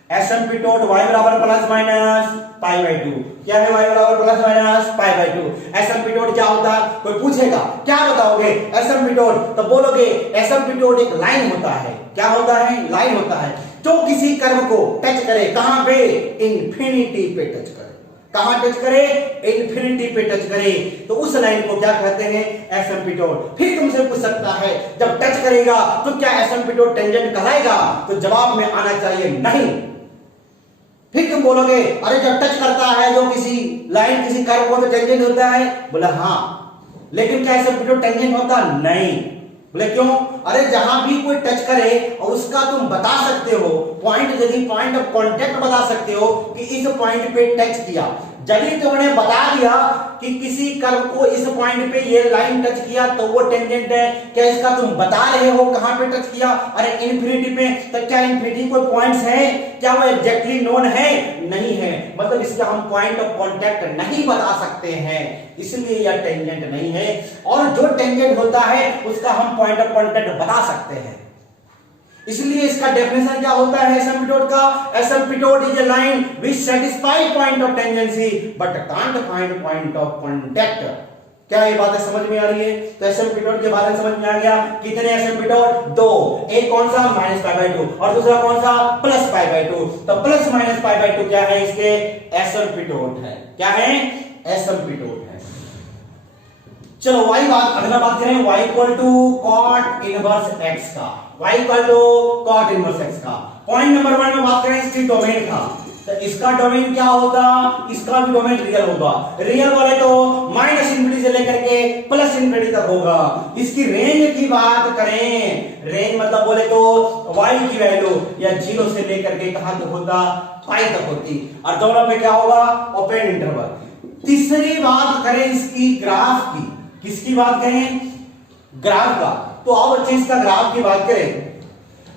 एसिम्पटोट y बराबर ±π/2। क्या है? y बराबर ±π/2। एसिम्पटोट क्या होता है? कोई पूछेगा क्या बताओगे एसिम्पटोट? तो बोलोगे एसिम्पटोट एक लाइन होता है। क्या होता है? लाइन होता है जो किसी कर्व को टच करे। कहां पे? इंफिनिटी पे टच करे। कहां टच करे? इंफिनिटी पे टच करे। तो उस लाइन को क्या कहते हैं? एसिम्पटोट। फिर तुमसे पूछ सकता है जब टच करेगा तो क्या एसिम्पटोट टेंजेंट कहलाएगा? तो जवाब में आना चाहिए नहीं। फिर तुम बोलोगे अरे जब टच करता है जो किसी लाइन किसी कर्व को तो टेंजेंट होता है। बोला हाँ, लेकिन क्या एसिम्पटोट टेंजेंट होता? नहीं। बोले क्यों? अरे जहां भी कोई टच करे और उसका तुम बता सकते हो पॉइंट, यदि पॉइंट ऑफ कांटेक्ट बता सकते हो कि इस पॉइंट पे टच किया। यदि तुमने बता दिया कि किसी कर्व को इस पॉइंट पे ये लाइन टच किया तो वो टेंजेंट है। क्या इसका तुम बता रहे हो कहां पे टच किया? अरे इंफिनिटी पे। तो क्या इंफिनिटी कोई पॉइंट्स है? क्या वो एग्जैक्टली नोन है? नहीं है। मतलब इसका हम पॉइंट ऑफ कांटेक्ट नहीं बता सकते हैं, इसलिए यह टेंजेंट नहीं है। और जो टेंजेंट होता है उसका हम पॉइंट ऑफ कांटेक्ट बता सकते हैं। इसलिए इसका डेफिनेशन क्या होता है एसिम्पटोट का? Asymptote is a line which satisfy point of tangency but can't find point of contact. क्या ये बातें समझ में आ रही है? तो एसिम्पटोट के बारे में समझ में आ गया। कितने एसिम्पटोट? दो। एक कौन सा? -π/2 और दूसरा कौन सा? +π/2। तो प्लस माइनस π/2 क्या है? इसके एसिम्पटोट है। क्या है? एसिम्पटोट है। चलो अगला बात करें y equal to cot inverse x का। y equal to cot inverse x का। पॉइंट नंबर 1 में बात करें इसकी डोमेन का, तो इसका डोमेन क्या होगा? इसका भी डोमेन रियल होगा। रियल बोले तो -∞ से लेकर के +∞ तक होगा। इसकी रेंज की बात करें, रेंज मतलब बोले तो y की वैल्यू या 0 से लेकर के कहां तक होता? पाई तक होती। और दोनों में क्या होगा? Open interval. तीसरी बात करें इसकी ग्राफ की। किसकी बात करें? ग्राफ का। तो अब अच्छे इसका ग्राफ की बात करें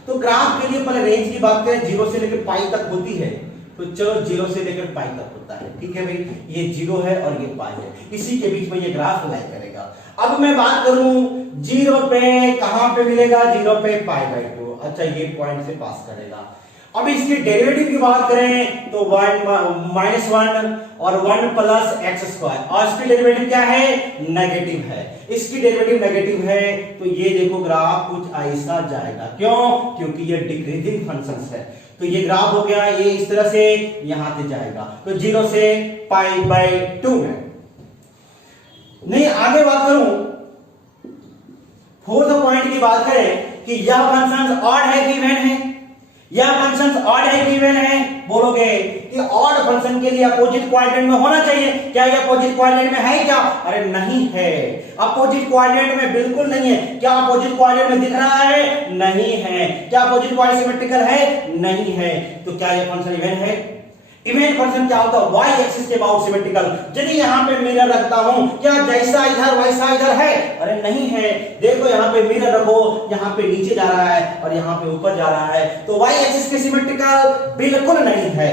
तो ग्राफ के लिए पहले रेंज की बात करें, 0 से लेकर पाई तक होती है। तो चलो 0 से लेकर पाई तक होता है, ठीक है भाई। ये 0 है और ये पाई है, इसी के बीच में ये ग्राफ लाई करेगा। अब मैं बात करूं 0 पे कहां पे मिलेगा? 0 पे π/2। अच्छा, ये पॉइंट से पास करेगा। अब इसकी डेरिवेटिव की बात करें तो 1 और 1 + x², और इसकी डेरिवेटिव क्या है? नेगेटिव है। इसकी डेरिवेटिव नेगेटिव है तो ये देखो ग्राफ कुछ ऐसा जाएगा। क्यों? क्योंकि ये डिक्रीजिंग फंक्शन है। तो ये ग्राफ हो गया, ये इस तरह से यहां से जाएगा। तो 0 से π/2 में। नहीं, आगे बात करूं, फोर्थ पॉइंट की बात करें कि यह फंक्शन ऑड है कि इवन है? यह फंक्शन ऑड है कि इवन है? बोलोगे कि ऑड फंक्शन के लिए अपोजिट क्वाड्रेंट में होना चाहिए। क्या ये अपोजिट क्वाड्रेंट में है क्या? अरे नहीं है, अपोजिट क्वाड्रेंट में बिल्कुल नहीं है। क्या अपोजिट क्वाड्रेंट में दिख रहा है? नहीं है। क्या अपोजिट क्वाड्रेंट सिमेट्रिकल है? नहीं है। तो क्या ये फंक्शन इवन है? इवन फंक्शन क्या होता है? y एक्सिस के अबाउट सिमेट्रिकल। यदि यहां पे मिरर रखता हूं, क्या जैसा इधर वैसा इधर है? अरे नहीं है। देखो यहां पे मिरर रखो, यहां पे नीचे जा रहा है और यहां पे ऊपर जा रहा है, तो y एक्सिस के सिमेट्रिकल बिल्कुल नहीं है।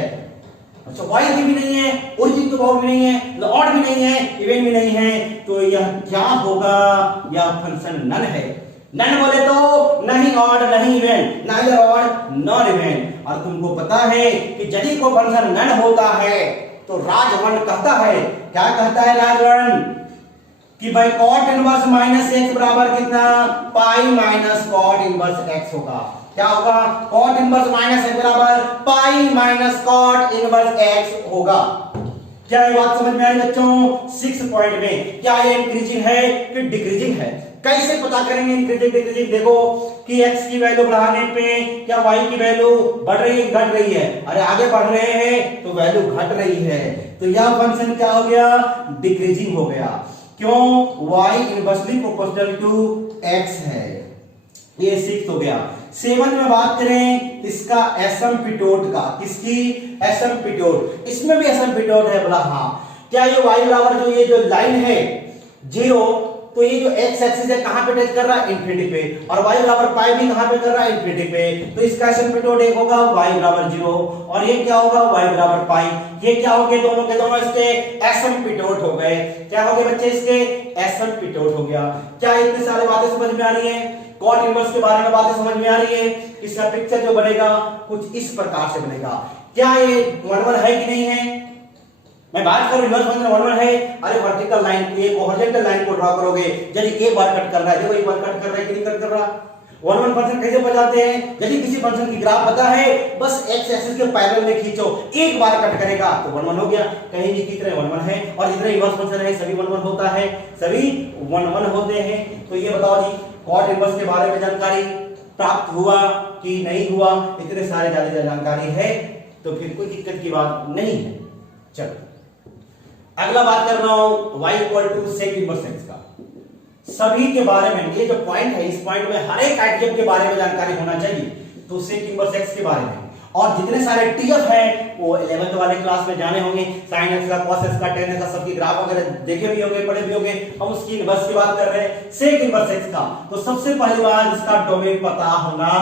अच्छा, y की भी नहीं है, ओरिजिन के अबाउट भी नहीं है, ऑड भी नहीं है, इवन भी नहीं है। तो यह क्या होगा? यह फंक्शन नन है। नन बोले तो नहीं ऑड नहीं even, neither odd not even. और तुमको पता है कि यदि कोई फंक्शन नन होता है तो राजवन कहता है, क्या कहता है राजवन? कि भाई cot इनवर्स -x बराबर कितना? π cot इनवर्स x होगा। क्या होगा? cot इनवर्स -x बराबर π cot इनवर्स x होगा। क्या ये बात समझ में आई बच्चों? 6 पॉइंट में क्या ये इंक्रीजिंग है कि डिक्रीजिंग है? कैसे पता करेंगे इंक्रीजिंग डिक्रीजिंग? देखो कि x की वैल्यू बढ़ाने पे क्या y की वैल्यू बढ़ रही है घट रही है? अरे आगे बढ़ रहे हैं तो वैल्यू घट रही है। तो यह फंक्शन क्या हो गया? डिक्रीजिंग हो गया। क्यों? y inversely proportional to x है। ये 6 हो गया। 7 में बात करें इसका एसिम्पटोट का। किसकी? एसिम्पटोट। इसमें भी एसिम्पटोट है बोला। हाँ, क्या ये y बराबर जो ये जो लाइन है 0, तो ये जो x एक्सिस है कहां पे टच कर रहा है? इंफिनिटी पे। और y बराबर पाई भी कहां पे कर रहा है? इंफिनिटी पे। तो इसका एसिम्पटोट एक होगा y बराबर 0 और ये क्या होगा? y बराबर पाई। ये क्या हो गए? दोनों के दोनों इसके एसिम्पटोट हो गए। क्या हो गए बच्चे? इसके एसिम्पटोट हो गया। क्या इतने सारे बातें समझ में आ रही है? कॉट इनवर्स के बारे में बातें समझ में आ रही है? इसका पिक्चर जो बनेगा कुछ इस प्रकार से बनेगा। क्या ये 1 है कि नहीं है? मैं बात करूं इनवर्स फंक्शन 1 है। अरे वर्टिकल लाइन को, एक हॉरिजॉन्टल लाइन को ड्रा करोगे, यदि एक बार कट कर रहा है, देखो एक बार कट कर रहा है कि नहीं कट कर रहा? 1 फंक्शन कैसे बताते हैं? यदि किसी फंक्शन की ग्राफ पता है, बस x एक्सिस के पैरेलल में खींचो, एक बार कट करेगा तो 1 हो गया। कहेंगे कितने 1 है, और जितने इनवर्स फंक्शन है सभी 1 होता है, सभी 1 होते हैं। तो ये बताओ जी, कॉट इनवर्स के बारे में जानकारी प्राप्त हुआ कि नहीं हुआ? इतने सारे ज्यादा जानकारी है तो फिर कोई दिक्कत की बात नहीं है। चलो अगला बात कर रहा हूं y equal to sec inverse x का। सभी के बारे में, ये जो पॉइंट है, इस पॉइंट में हर एक आइटम के बारे में जानकारी होना चाहिए। तो सेक इनवर्स x के बारे में, और जितने सारे टीएफ है वो 11th वाले क्लास में जाने होंगे। sin x का, cos x का, tan x का, सबकी ग्राफ वगैरह देखे भी होंगे, पढ़े भी होंगे। हम उसकी इनवर्स की बात कर रहे हैं, सेक इनवर्स x का। तो सबसे पहली बात इसका डोमेन पता होना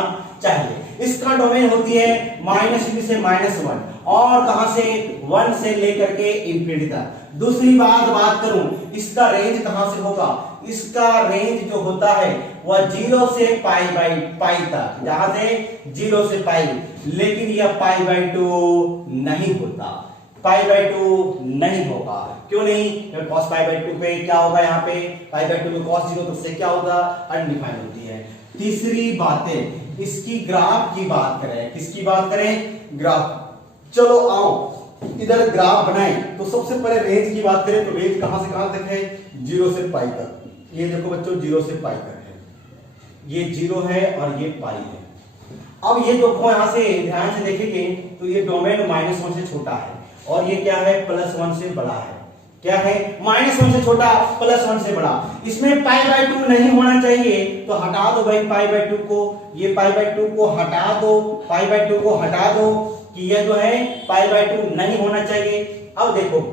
चाहिए। इसका डोमेन होती है -∞ से -1 और कहां से? 1 से लेकर के इंफिनिटी तक। दूसरी बात करूं, इसका रेंज कहां से होगा? इसका रेंज जो होता है वह 0 से पाई तक, जहां से 0 से पाई, लेकिन यह π/2 नहीं होता। π/2 नहीं होगा। क्यों नहीं? cos π/2 पे क्या होगा, यहाँ पे π/2 में cos 0, तो उससे क्या होगा, अनडिफाइंड होती है। तीसरी बातें, इसकी ग्राफ की बात करें। किसकी बात करें? ग्राफ। चलो आओ इधर ग्राफ बनाए। तो सबसे पहले रेंज की बात करें, तो रेंज कहां से कहां तक है? 0 से पाई तक। ये देखो बच्चों 0 से पाई तक है, ये 0 है और ये पाई है। अब ये देखो यहां से ध्यान से देखेंगे तो ये डोमेन -1 से छोटा है और ये क्या है, +1 से बड़ा है। क्या है? -1 से छोटा, +1 से बड़ा। इसमें π/2 नहीं होना चाहिए, तो हटा दो भाई π/2 को। ये π/2 को हटा दो, π/2 को हटा दो कि ये जो है π/2 नहीं होना चाहिए। अब देखो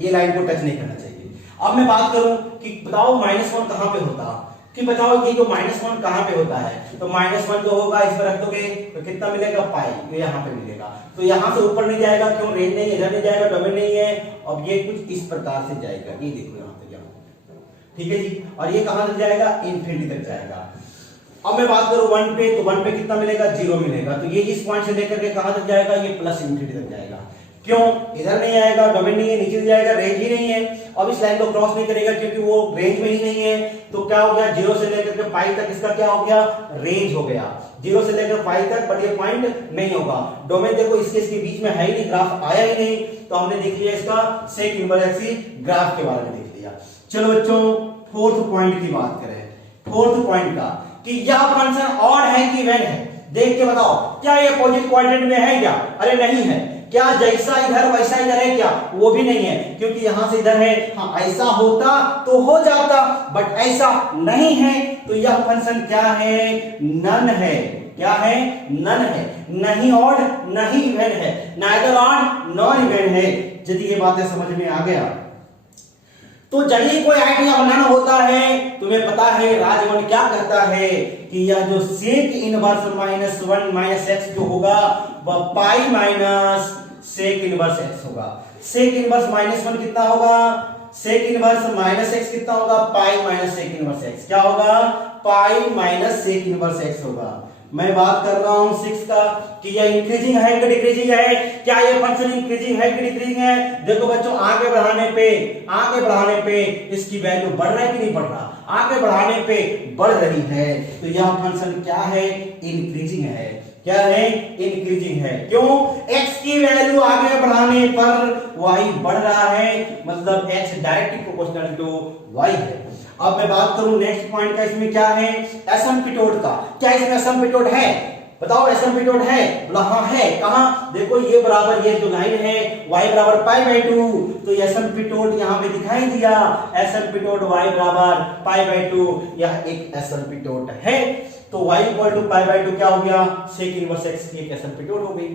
ये लाइन को टच नहीं करना चाहिए। अब मैं बात करूं कि बताओ -1 कहां पे होता, कि बताओ ये जो -1 कहां पे होता है? तो -1 जो होगा इस पर रख दोगे तो कितना मिलेगा, पाई। ये यहां पे मिलेगा, तो यहां से ऊपर नहीं जाएगा। क्यों? रेंज नहीं, इधर नहीं जाएगा, डोमेन नहीं है। अब ये कुछ इस प्रकार से जाएगा, ये देखो यहां तक जाएगा, ठीक है जी। और ये कहां तक जाएगा? इंफिनिटी तक जाएगा। अब मैं बात करूं 1 पे, तो 1 पे कितना मिलेगा, 0 मिलेगा। तो ये इस पॉइंट से लेकर के कहां तक जाएगा, ये प्लस इंफिनिटी तक जाएगा। क्यों? इधर नहीं आएगा, डोमेन नहीं है, नीचे जाएगा, रेंज ही नहीं है। अब इस लाइन को क्रॉस नहीं करेगा क्योंकि वो रेंज में ही नहीं है। तो क्या हो गया, 0 से लेकर के पाई तक इसका क्या हो गया, रेंज हो गया। 0 से लेकर पाई तक, बट ये पॉइंट नहीं होगा। डोमेन देखो इसके बीच में है ही नहीं, ग्राफ आया ही नहीं। तो हमने देख लिया इसका सेक इनवर्स एक्सिस ग्राफ के बारे में देख लिया। चलो बच्चों फोर्थ पॉइंट की बात करें। फोर्थ पॉइंट का कि यह फंक्शन ऑड है कि इवन है, देख के बताओ। क्या ये अपोजिट क्वाड्रेंट में है क्या? अरे नहीं है। क्या जैसा इधर वैसा इधर है क्या? वो भी नहीं है, क्योंकि यहां से इधर है। हाँ ऐसा होता तो हो जाता, बट ऐसा नहीं है। तो यह फंक्शन क्या है, नन है। क्या है? नन है। नहीं ऑड नहीं इवन है, नाइदर ऑड नॉन इवन है। यदि ये बातें समझ में आ गया तो जब ही कोई आइडिया बनाना होता है, तुम्हें पता है राजवन क्या कहता है कि यह जो सेक इनवर्स -1 - x जो होगा वह pi minus sec inverse x होगा। सेक इनवर्स -1 कितना होगा, सेक इनवर्स -x कितना होगा, pi minus sec inverse x। क्या होगा, pi minus sec inverse x होगा। मैं बात कर रहा हूं 6 का कि यह इंक्रीजिंग है कि डिक्रीजिंग है। क्या ये फंक्शन इंक्रीजिंग है कि डिक्रीजिंग है? देखो बच्चों आगे बढ़ाने पे इसकी वैल्यू बढ़ रहा है कि नहीं बढ़ रहा? आगे बढ़ाने पे बढ़ रही है। तो यह फंक्शन क्या है, इंक्रीजिंग है। क्या है, इंक्रीजिंग है। क्यों? x की वैल्यू आगे बढ़ाने पर y बढ़ रहा है, मतलब x directly proportional to y है। अब मैं बात करूं नेक्स्ट पॉइंट का, इसमें क्या है, एसिम्पटोट का। क्या इसमें एसिम्पटोट है? बताओ एसिम्पटोट है? बोला हाँ है। कहां? देखो ये बराबर, ये जो लाइन है y बराबर π/2, तो एसिम्पटोट यहां पे दिखाई दिया। एसिम्पटोट y बराबर π/2, यह एक एसिम्पटोट है। तो y इक्वल टू π/2 क्या हो गया, सेक इनवर्स x की एक एसिम्पटोट हो गई।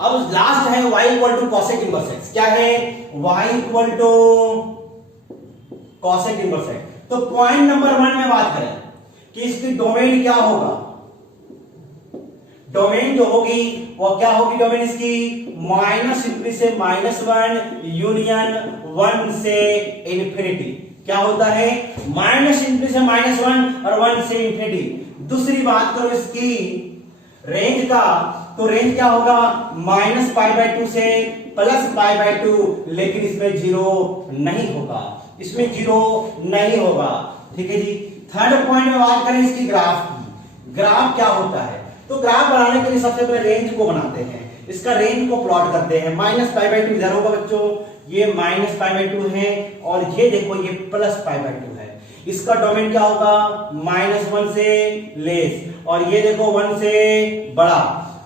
अब लास्ट है y equal to cosec inverse x। क्या है, y equal to cosec inverse x। तो पॉइंट नंबर 1 में बात करें कि इसकी डोमेन क्या होगा। डोमेन जो होगी वो क्या होगी, डोमेन इसकी -∞ से -1 यूनियन 1 से इंफिनिटी। क्या होता है, -∞ से -1 और 1 से इंफिनिटी। दूसरी बात करो इसकी रेंज का, तो रेंज क्या होगा, -π/2 से +π/2, लेकिन इसमें 0 नहीं होगा, इसमें 0 नहीं होगा। ठीक है जी। थर्ड पॉइंट में बात करें इसकी ग्राफ की। ग्राफ क्या होता है, तो ग्राफ बनाने के लिए सबसे पहले रेंज को बनाते हैं, इसका रेंज को प्लॉट करते हैं। -π/2 इधर होगा बच्चों, ये -π/2 है और ये देखो ये +π/2 है। इसका डोमेन क्या होगा, -1 से लेस और ये देखो 1 से बड़ा।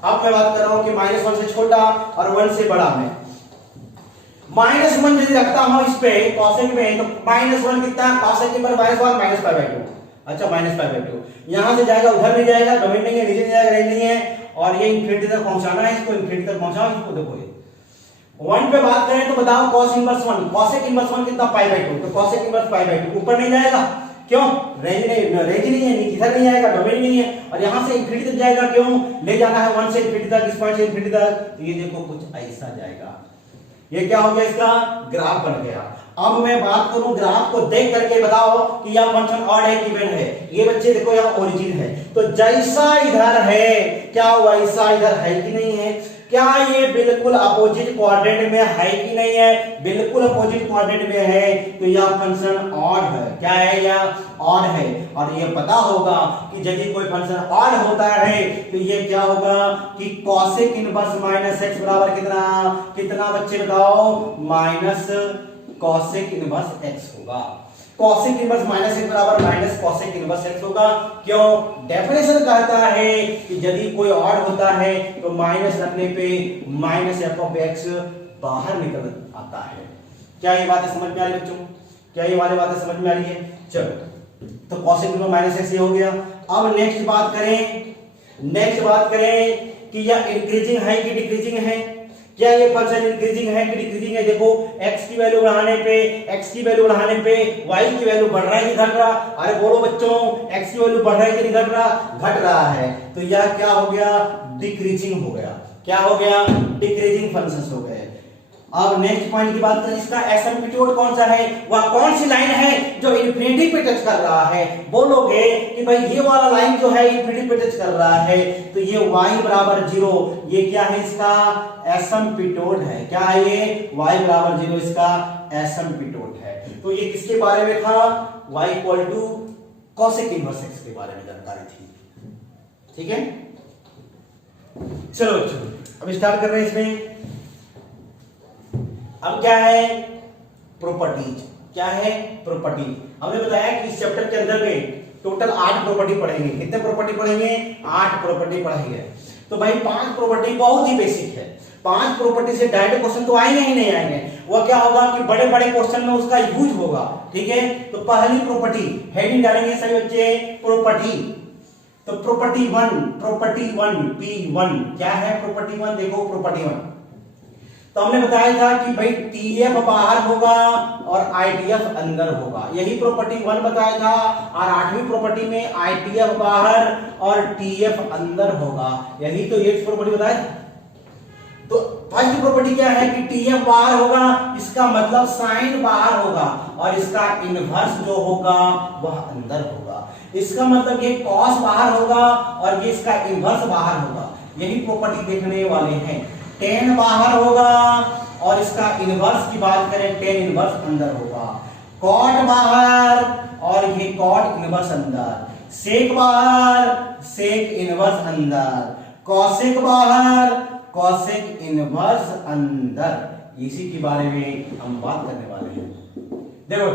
अब मैं बात कर रहा हूं कि -1 से छोटा और 1 से बड़ा में -1 यदि रखता हूं इस पे कॉसेक में, तो -1 कितना, कॉसेक के पर -1 -π/2। अच्छा -π/2 यहां से जाएगा, उधर नहीं जाएगा, डोमेन नहीं है, नीचे नहीं जाएगा, रेंज नहीं है। और ये इंफिनिटी तक पहुंचाना है, इसको इंफिनिटी तक पहुंचाओ। इसको देखो ये 1 पे बात करें तो बताओ cos इनवर्स 1, cosec इनवर्स 1 कितना, π/2। तो cosec इनवर्स π/2 ऊपर नहीं जाएगा, क्यों, रेंज नहीं है, इधर नहीं आएगा, डोमेन नहीं है। और यहां से इंफिनिटी तक जाएगा, क्यों, ले जाना है 1 से इंफिनिटी तक, इस पॉइंट से इंफिनिटी तक। तो ये देखो कुछ ऐसा जाएगा। ये क्या हो गया, इसका ग्राफ बन गया। अब मैं बात करूं ग्राफ को देख करके बताओ कि यह फंक्शन ऑड है कि इवन है। ये बच्चे देखो यहाँ ओरिजिन है, तो जैसा इधर है क्या वैसा इधर है कि नहीं है। क्या ये बिल्कुल अपोजिट क्वाड्रेंट में है कि नहीं है? बिल्कुल अपोजिट क्वाड्रेंट में है, तो यह फंक्शन ऑड है। क्या है? यह ऑड है। और ये पता होगा कि यदि कोई फंक्शन ऑड होता है तो ये क्या होगा कि कॉसेक इनवर्स माइनस एक्स बराबर कितना बच्चे बताओ? माइनस कॉसेक इनवर्स एक्स होगा। कॉसेक इनवर्स माइनस एक्स बराबर माइनस कॉसेक इनवर्स एक्स होगा। क्यों? डेफिनेशन कहता है कि यदि कोई ऑड होता है तो माइनस रखने पे माइनस एफ ऑफ एक्स बाहर निकल आता है। क्या ये बातें समझ में आ रही बच्चों? क्या ये वाली बातें समझ में आ रही है? चलो, तो कॉसेक इनवर्स माइनस एक्स ये हो गया। अब नेक्स्ट बात करें कि यह इंक्रीजिंग है कि डिक्रीजिंग है। क्या ये फंक्शन इंक्रीजिंग है कि डिक्रीजिंग है? देखो x की वैल्यू बढ़ाने पे y की वैल्यू बढ़ रहा है कि घट रहा? अरे बोलो बच्चों, x की वैल्यू बढ़ रहा है कि नहीं घट रहा? घट रहा है। तो यह क्या हो गया? डिक्रीजिंग हो गया। क्या हो गया? डिक्रीजिंग फंक्शंस हो गए। अब नेक्स्ट पॉइंट की बात करें, इसका एसिम्प्टोट कौन सा है? वह कौन सी लाइन है जो इन्फिनिटी पे टच कर रहा है? बोलोगे कि भाई ये वाला लाइन जो है इन्फिनिटी पे टच कर रहा है, तो ये y बराबर 0, ये क्या है? इसका एसिम्प्टोट है। क्या है ये? y बराबर 0 इसका एसिम्प्टोट है। तो ये किसके बारे में था? y equal to cosec inverse x के बारे में जानकारी थी। ठीक है, चलो अब स्टार्ट कर रहे हैं इसमें। अब क्या है? प्रॉपर्टीज। क्या है? प्रॉपर्टीज। हमने बताया कि इस चैप्टर के अंदर में टोटल 8 प्रॉपर्टी पढ़ेंगे। कितने प्रॉपर्टी पढ़ेंगे? 8 प्रॉपर्टी पढ़ेंगे। तो भाई 5 प्रॉपर्टी बहुत ही बेसिक है। 5 प्रॉपर्टी से डायरेक्ट क्वेश्चन तो आएंगे ही नहीं आएंगे। वह क्या होगा कि बड़े बड़े क्वेश्चन में उसका यूज होगा। ठीक है, तो पहली प्रॉपर्टी हेडिंग डालेंगे सभी बच्चे, प्रॉपर्टी। तो प्रॉपर्टी 1 P1 क्या है? प्रॉपर्टी 1 देखो, प्रॉपर्टी 1 तो हमने बताया था कि भाई TF बाहर होगा और ITF अंदर होगा। यही प्रॉपर्टी 1 बताया था। और 8वीं प्रॉपर्टी में ITF बाहर और TF अंदर होगा। यही तो 8th प्रॉपर्टी बताया था। तो फर्स्ट प्रॉपर्टी क्या है कि TF बाहर होगा, इसका मतलब साइन बाहर होगा और इसका इनवर्स जो होगा वह अंदर होगा। इसका मतलब ये कॉस बाहर होगा और ये इसका इनवर्स बाहर होगा। यही प्रॉपर्टी देखने वाले हैं। tan बाहर होगा और इसका इनवर्स की बात करें tan इनवर्स अंदर होगा। cot बाहर और ये cot इनवर्स अंदर। sec बाहर sec इनवर्स अंदर। cosec बाहर cosec इनवर्स अंदर। इसी के बारे में हम बात करने वाले हैं। देखो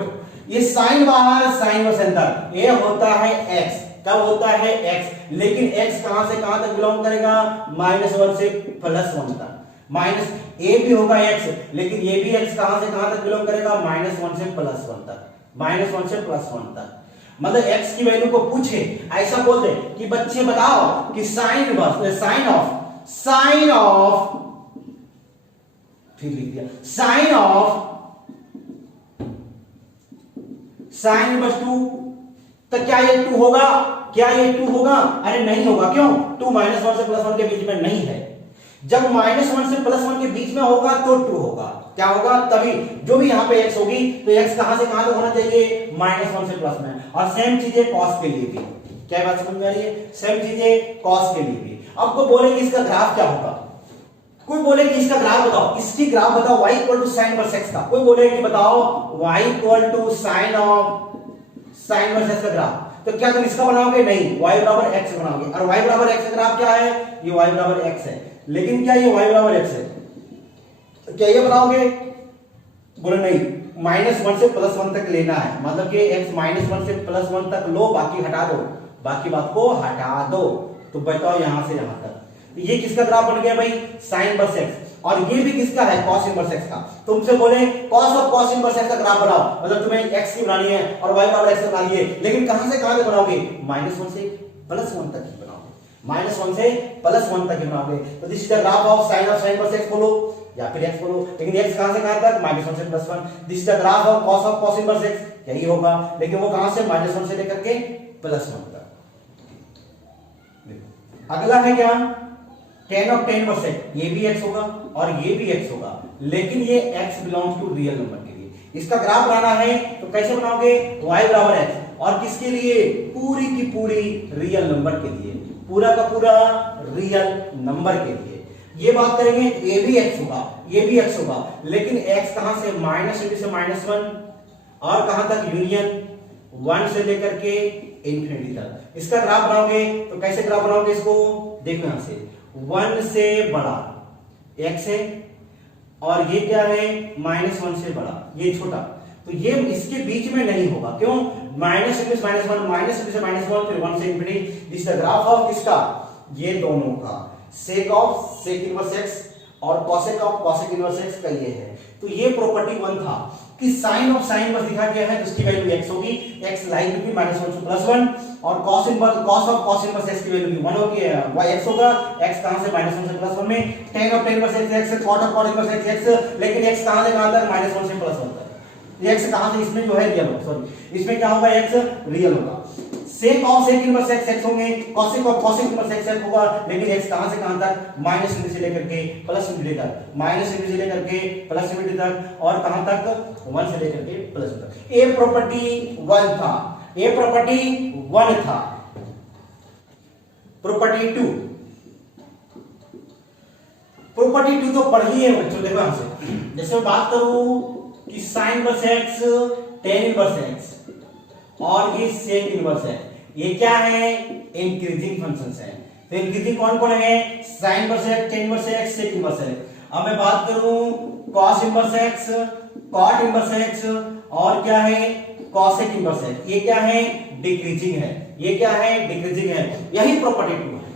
ये sin बाहर sin इनवर्स अंदर, ये होता है x। कब होता है? x। लेकिन x कहां से कहां तक बिलोंग करेगा? -1 से +1 तक। माइनस ए भी होगा x, लेकिन ये भी x कहां से कहां तक बिलोंग करेगा? -1 से +1 तक। -1 से +1 तक मतलब x की वैल्यू को पूछे, ऐसा बोल दे कि बच्चे बताओ कि साइन ऑफ फिर लिख दिया साइन इनवर्स 2, तो क्या ये 2 होगा? क्या ये 2 होगा? अरे नहीं होगा। क्यों? 2 -1 से +1 के बीच में नहीं है। जब -1 से +1 के बीच में होगा तो 2 होगा। क्या होगा? तभी जो भी यहाँ पे x होगी तो x कहां से कहां तक होना चाहिए? -1 से प्लस में। और सेम चीजें cos के लिए भी। क्या बात समझ में आ रही है? सेम चीजें cos के लिए भी। अब को बोलेंगे इसका ग्राफ क्या होगा? कोई बोले कि इसका ग्राफ बताओ, इसकी ग्राफ बताओ y equal to sine inverse x का। कोई बोले कि बताओ y equal to sine inverse x का ग्राफ, तो क्या तुम इसका बनाओगे? नहीं, y बराबर x बनाओगे। और y बराबर x का ग्राफ क्या है? ये y बराबर x है। लेकिन क्या ये y बराबर x है? तो क्या ये बनाओगे? बोले नहीं, -1 से +1 तक लेना है। मतलब कि x -1 से +1 तक लो, बाकी हटा दो, बाकी बात को हटा दो। तो बताओ यहां से यहां तक ये किसका ग्राफ बन गया भाई? Sine inverse x। और ये भी किसका है? कॉस इनवर्स x का। तुमसे बोले cos of cos inverse x का ग्राफ बनाओ, मतलब तुम्हें x की बनानी है और y बराबर x बनानी है। लेकिन कहां से कहां तक बनाओगे? -1 से +1 तक ही बनाओगे। -1 से +1 तक ही बनाओगे। तो this is the graph of sine inverse x बोलो या फिर x बोलो। लेकिन x कहां से कहां तक? -1 से +1। This is the graph of cos inverse x, यही होगा। लेकिन वो कहां से? -1 से लेकर के +1 तक। अगला है क्या? tan of tan inverse x, ये भी x होगा और ये भी x होगा। लेकिन ये x belongs to real number के लिए। इसका ग्राफ बनाना है तो कैसे बनाओगे? y बराबर x। और किसके लिए? पूरी की पूरी रियल नंबर के लिए, पूरा का पूरा रियल नंबर के लिए। ये बात करेंगे तो ये भी x होगा, ये भी x होगा, लेकिन x कहां से माइनस से -1 और कहां तक यूनियन 1 से लेकर के इंफिनिटी तक। इसका ग्राफ बनाओगे तो कैसे ग्राफ बनाओगे इसको, देखो यहां से 1 से बड़ा x है और ये क्या है -1 से बड़ा ये छोटा, तो ये इसके बीच में नहीं होगा। क्यों? -1 से -1 फिर 1 से infinity. This the graph of किसका, ये दोनों का, sec of sec inverse x और cosec of cosec inverse x का ये है। तो ये प्रॉपर्टी 1 था कि साइन ऑफ साइन इनवर्स दिखा गया है तो उसकी वैल्यू x होगी, x लाइन होगी -1 से +1 और cos inverse cos of cos inverse x की वैल्यू भी 1 होगी, y x होगा, x कहां से -1 से +1 में, tan of tan inverse x cot of cot inverse x, लेकिन x कहां से कहां तक -1 से +1 तक। x कहां से, इसमें जो है रियल होगा, सॉरी इसमें क्या होगा x रियल होगा। Sec of sec inverse x होंगे, cosec of cosec inverse x होगा, लेकिन x कहां से कहां तक -∞ से लेकर के +∞ तक, -∞ से लेकर के +∞ तक और कहां तक 1 से लेकर के +1 तक। ये प्रॉपर्टी 1 था, ये प्रॉपर्टी 1 था। प्रॉपर्टी 2, प्रॉपर्टी 2 तो पढ़ ही है बच्चों। देखो यहां से जैसे मैं बात करूं कि sin inverse x tan inverse x और ये sec इनवर्स है, ये क्या है इंक्रीजिंग फंक्शंस है। तो इंक्रीजिंग कौन कौन है, sin inverse x tan inverse x sec inverse x। अब मैं बात करूं cos inverse x cot inverse x और क्या है cosec इनवर्स x, ये क्या है डिक्रीजिंग है, ये क्या है डिक्रीजिंग है। यही प्रॉपर्टी 2 है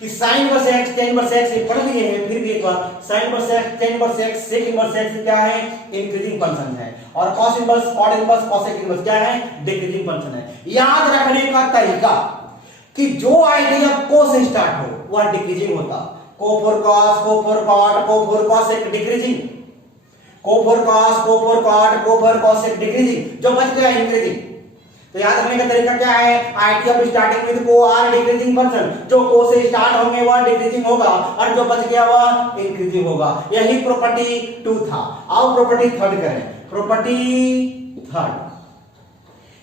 कि sin inverse x tan inverse x ये पढ़ लिए हैं, फिर भी एक बार sin inverse x tan inverse x sec inverse x क्या है इंक्रीजिंग फंक्शन है और cos inverse cot inverse cosec inverse क्या है डिक्रीजिंग फंक्शन है। याद रखने का तरीका कि जो आइडिया को से स्टार्ट हो वह डिक्रीजिंग होता, co for cos co for cot co for cosec decreasing, co for cos co for cot co for cosec decreasing, जो बच गया इंक्रीजिंग। तो याद रखने का तरीका क्या है, आइडिया ऑफ स्टार्टिंग विद को आर डिक्रीजिंग फंक्शन, जो को से स्टार्ट होंगे वह डिक्रीजिंग होगा और जो बच गया वह इंक्रीजिंग होगा। यही प्रॉपर्टी 2 था। अब प्रॉपर्टी 3 करें, प्रॉपर्टी 3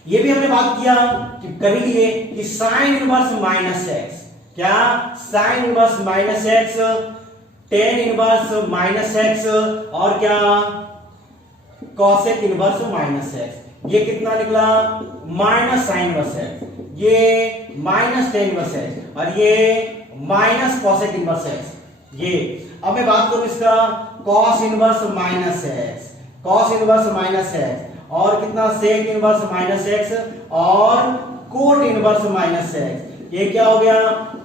ये भी हमने बात किया कि कर लिए कि sin इनवर्स x, क्या sin inverse x tan inverse x और क्या cosec इनवर्स x, ये कितना निकला -sin इनवर्स x, ये -tan इनवर्स x और ये -cosec इनवर्स x। ये अब मैं बात करूं इसका cos inverse x, cos inverse x और कितना sec इनवर्स x और cot इनवर्स x, ये क्या हो गया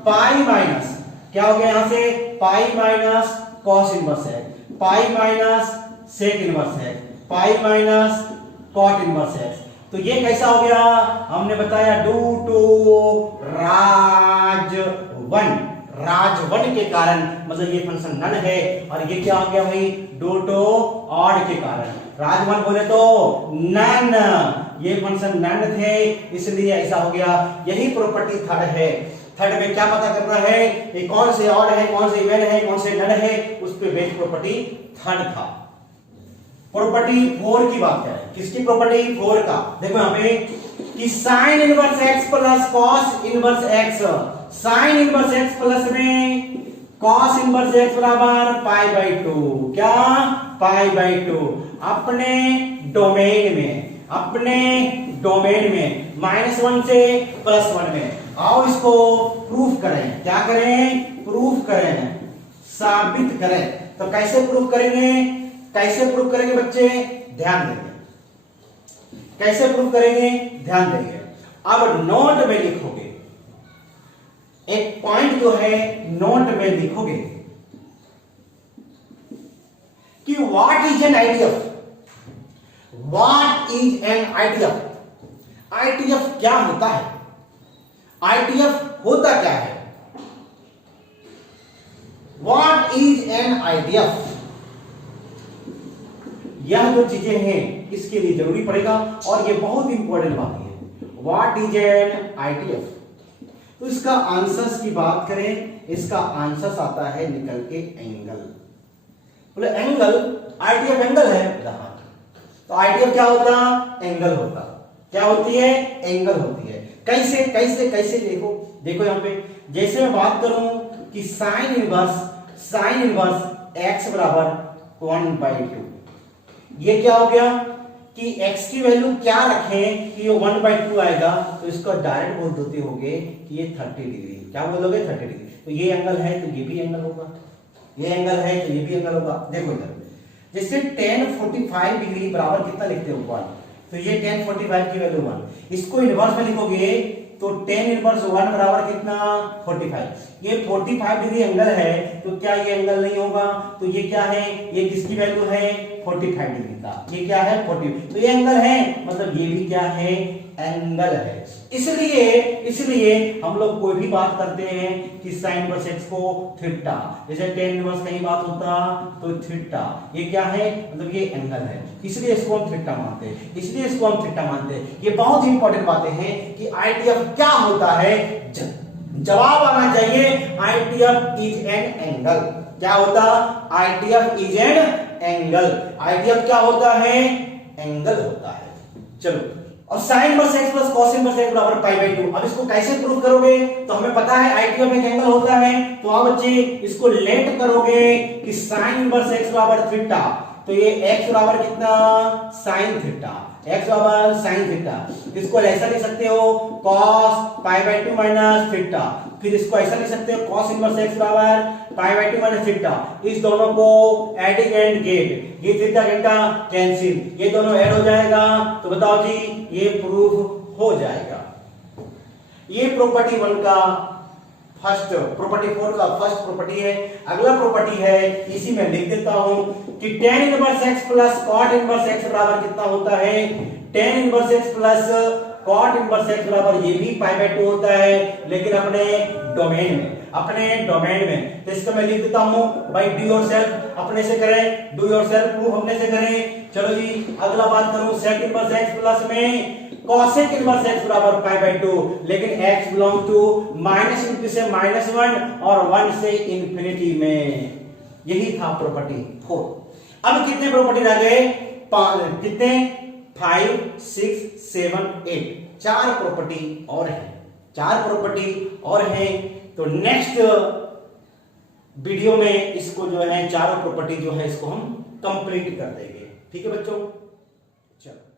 पाई माइनस, क्या हो गया यहां से pi minus cos inverse x, pi minus sec inverse x, pi minus cot inverse x। तो ये कैसा हो गया, हमने बताया ड्यू टू राज 1 के कारण, मतलब ये फंक्शन नन है और ये क्या हो गया भाई ड्यू टू ऑड के कारण। राज 1 बोले तो नन, ये फंक्शन नन थे इसलिए ऐसा हो गया। यही प्रॉपर्टी 3 है। 3 में क्या पता करना है ये कौन से ऑड है, कौन से इवन है, कौन से नन है, उस पे बेस्ड प्रॉपर्टी 3 था। प्रॉपर्टी 4 की बात करें, किसकी प्रॉपर्टी 4 का, देखो यहां पे कि sin inverse x plus cos inverse x, sin inverse x plus में cos इनवर्स x बराबर π/2, क्या π/2। अपने डोमेन में, अपने डोमेन में -1 से +1 में, आओ इसको प्रूफ करें। क्या करें, प्रूफ करें, साबित करें। तो कैसे प्रूफ करेंगे, कैसे प्रूफ करेंगे बच्चे, ध्यान देंगे कैसे प्रूफ करेंगे, ध्यान देंगे। अब नोट में लिखोगे, एक पॉइंट जो है नोट में लिखोगे कि what is an IDF, what is an IDF. IDF क्या होता है, आईडीएफ होता क्या है, व्हाट इज एन आईडीएफ। यह जो चीजें हैं इसके लिए जरूरी पड़ेगा और ये बहुत इंपॉर्टेंट बात है, व्हाट इज एन आईडीएफ। तो इसका आंसर्स की बात करें, इसका आंसर्स आता है निकल के एंगल। बोले एंगल, आईडीएफ एंगल है, तो आईडीएफ क्या होता, एंगल होता। क्या होती है, एंगल होती है। कैसे कैसे कैसे देखो, देखो यहां पे जैसे मैं बात करूं कि साइन साइन इनवर्स x बराबर 1/2। ये क्या हो गया कि x की वैल्यू क्या रखें कि ये 1/2 आएगा, तो इसको डायरेक्ट बोल देते होगे कि ये 30 डिग्री। क्या बोलोगे? 30 डिग्री। तो ये एंगल है तो ये भी एंगल होगा, ये एंगल है तो ये भी एंगल होगा। देखो इधर जैसे tan 45 डिग्री बराबर कितना लिखते हो 1, तो ये tan 45 की वैल्यू 1, इसको इनवर्स में लिखोगे तो tan इनवर्स 1 बराबर कितना 45। ये 45 डिग्री एंगल है तो क्या ये एंगल नहीं होगा? तो ये क्या है? ये किसकी वैल्यू है? 45 डिग्री का। ये क्या है? 40। तो ये एंगल है, मतलब ये भी क्या है? एंगल है। इसलिए हम लोग कोई भी बात करते हैं कि साइन इनवर्स x को थीटा, जैसे tan इनवर्स कहीं बात होता तो थीटा, ये क्या है? मतलब ये एंगल है, इसलिए इसको हम थीटा मानते हैं। ये बहुत ही इंपॉर्टेंट बातें हैं कि आईटीएफ क्या होता है। जवाब आना चाहिए आईटीएफ इज एन एंगल। क्या होता? ITF is an angle. ITF क्या होता है? एंगल होता है। चलो, और sine inverse x plus cos inverse x बराबर π/2। अब इसको कैसे प्रूव करोगे? तो हमें पता है आईटीएफ एक एंगल होता है, तो आप बच्चे इसको लेट करोगे कि साइन इनवर्स x बराबर थीटा, तो ये x बराबर कितना? साइन थीटा, x बराबर साइन थीटा। इसको ऐसा लिख सकते हो cos π/2 माइनस थीटा, फिर इसको ऐसा लिख सकते हो cos इनवर्स x बराबर π/2 माइनस थीटा। इस दोनों को एडिंग एंड गेट, ये थीटा थीटा कैंसिल, ये दोनों ऐड हो जाएगा, तो बताओ जी ये प्रूफ हो जाएगा। ये प्रॉपर्टी 1 का फर्स्ट, प्रॉपर्टी 4 का फर्स्ट प्रॉपर्टी है। अगला प्रॉपर्टी है, इसी में लिख देता हूं कि tan inverse x plus cot inverse x बराबर कितना होता है? tan inverse x plus cot inverse x बराबर ये भी π/2 होता है, लेकिन अपने डोमेन में। तो इसको मैं लिख देता हूं बाय डू योरसेल्फ, अपने से करें, डू योरसेल्फ प्रूफ अपने से करें। चलो जी, अगला बात करूं sec इनवर्स x प्लस में cosec इनवर्स x बराबर π/2, लेकिन x बिलोंग टू -∞ से -1 और 1 से इंफिनिटी में। यही था प्रॉपर्टी 4। अब कितने प्रॉपर्टी रह गए? कितने? 5 6 7 8, 4 प्रॉपर्टी और हैं। तो नेक्स्ट वीडियो में इसको जो है चारों प्रॉपर्टी जो है इसको हम कंप्लीट कर देंगे। ठीक है बच्चों, चलो।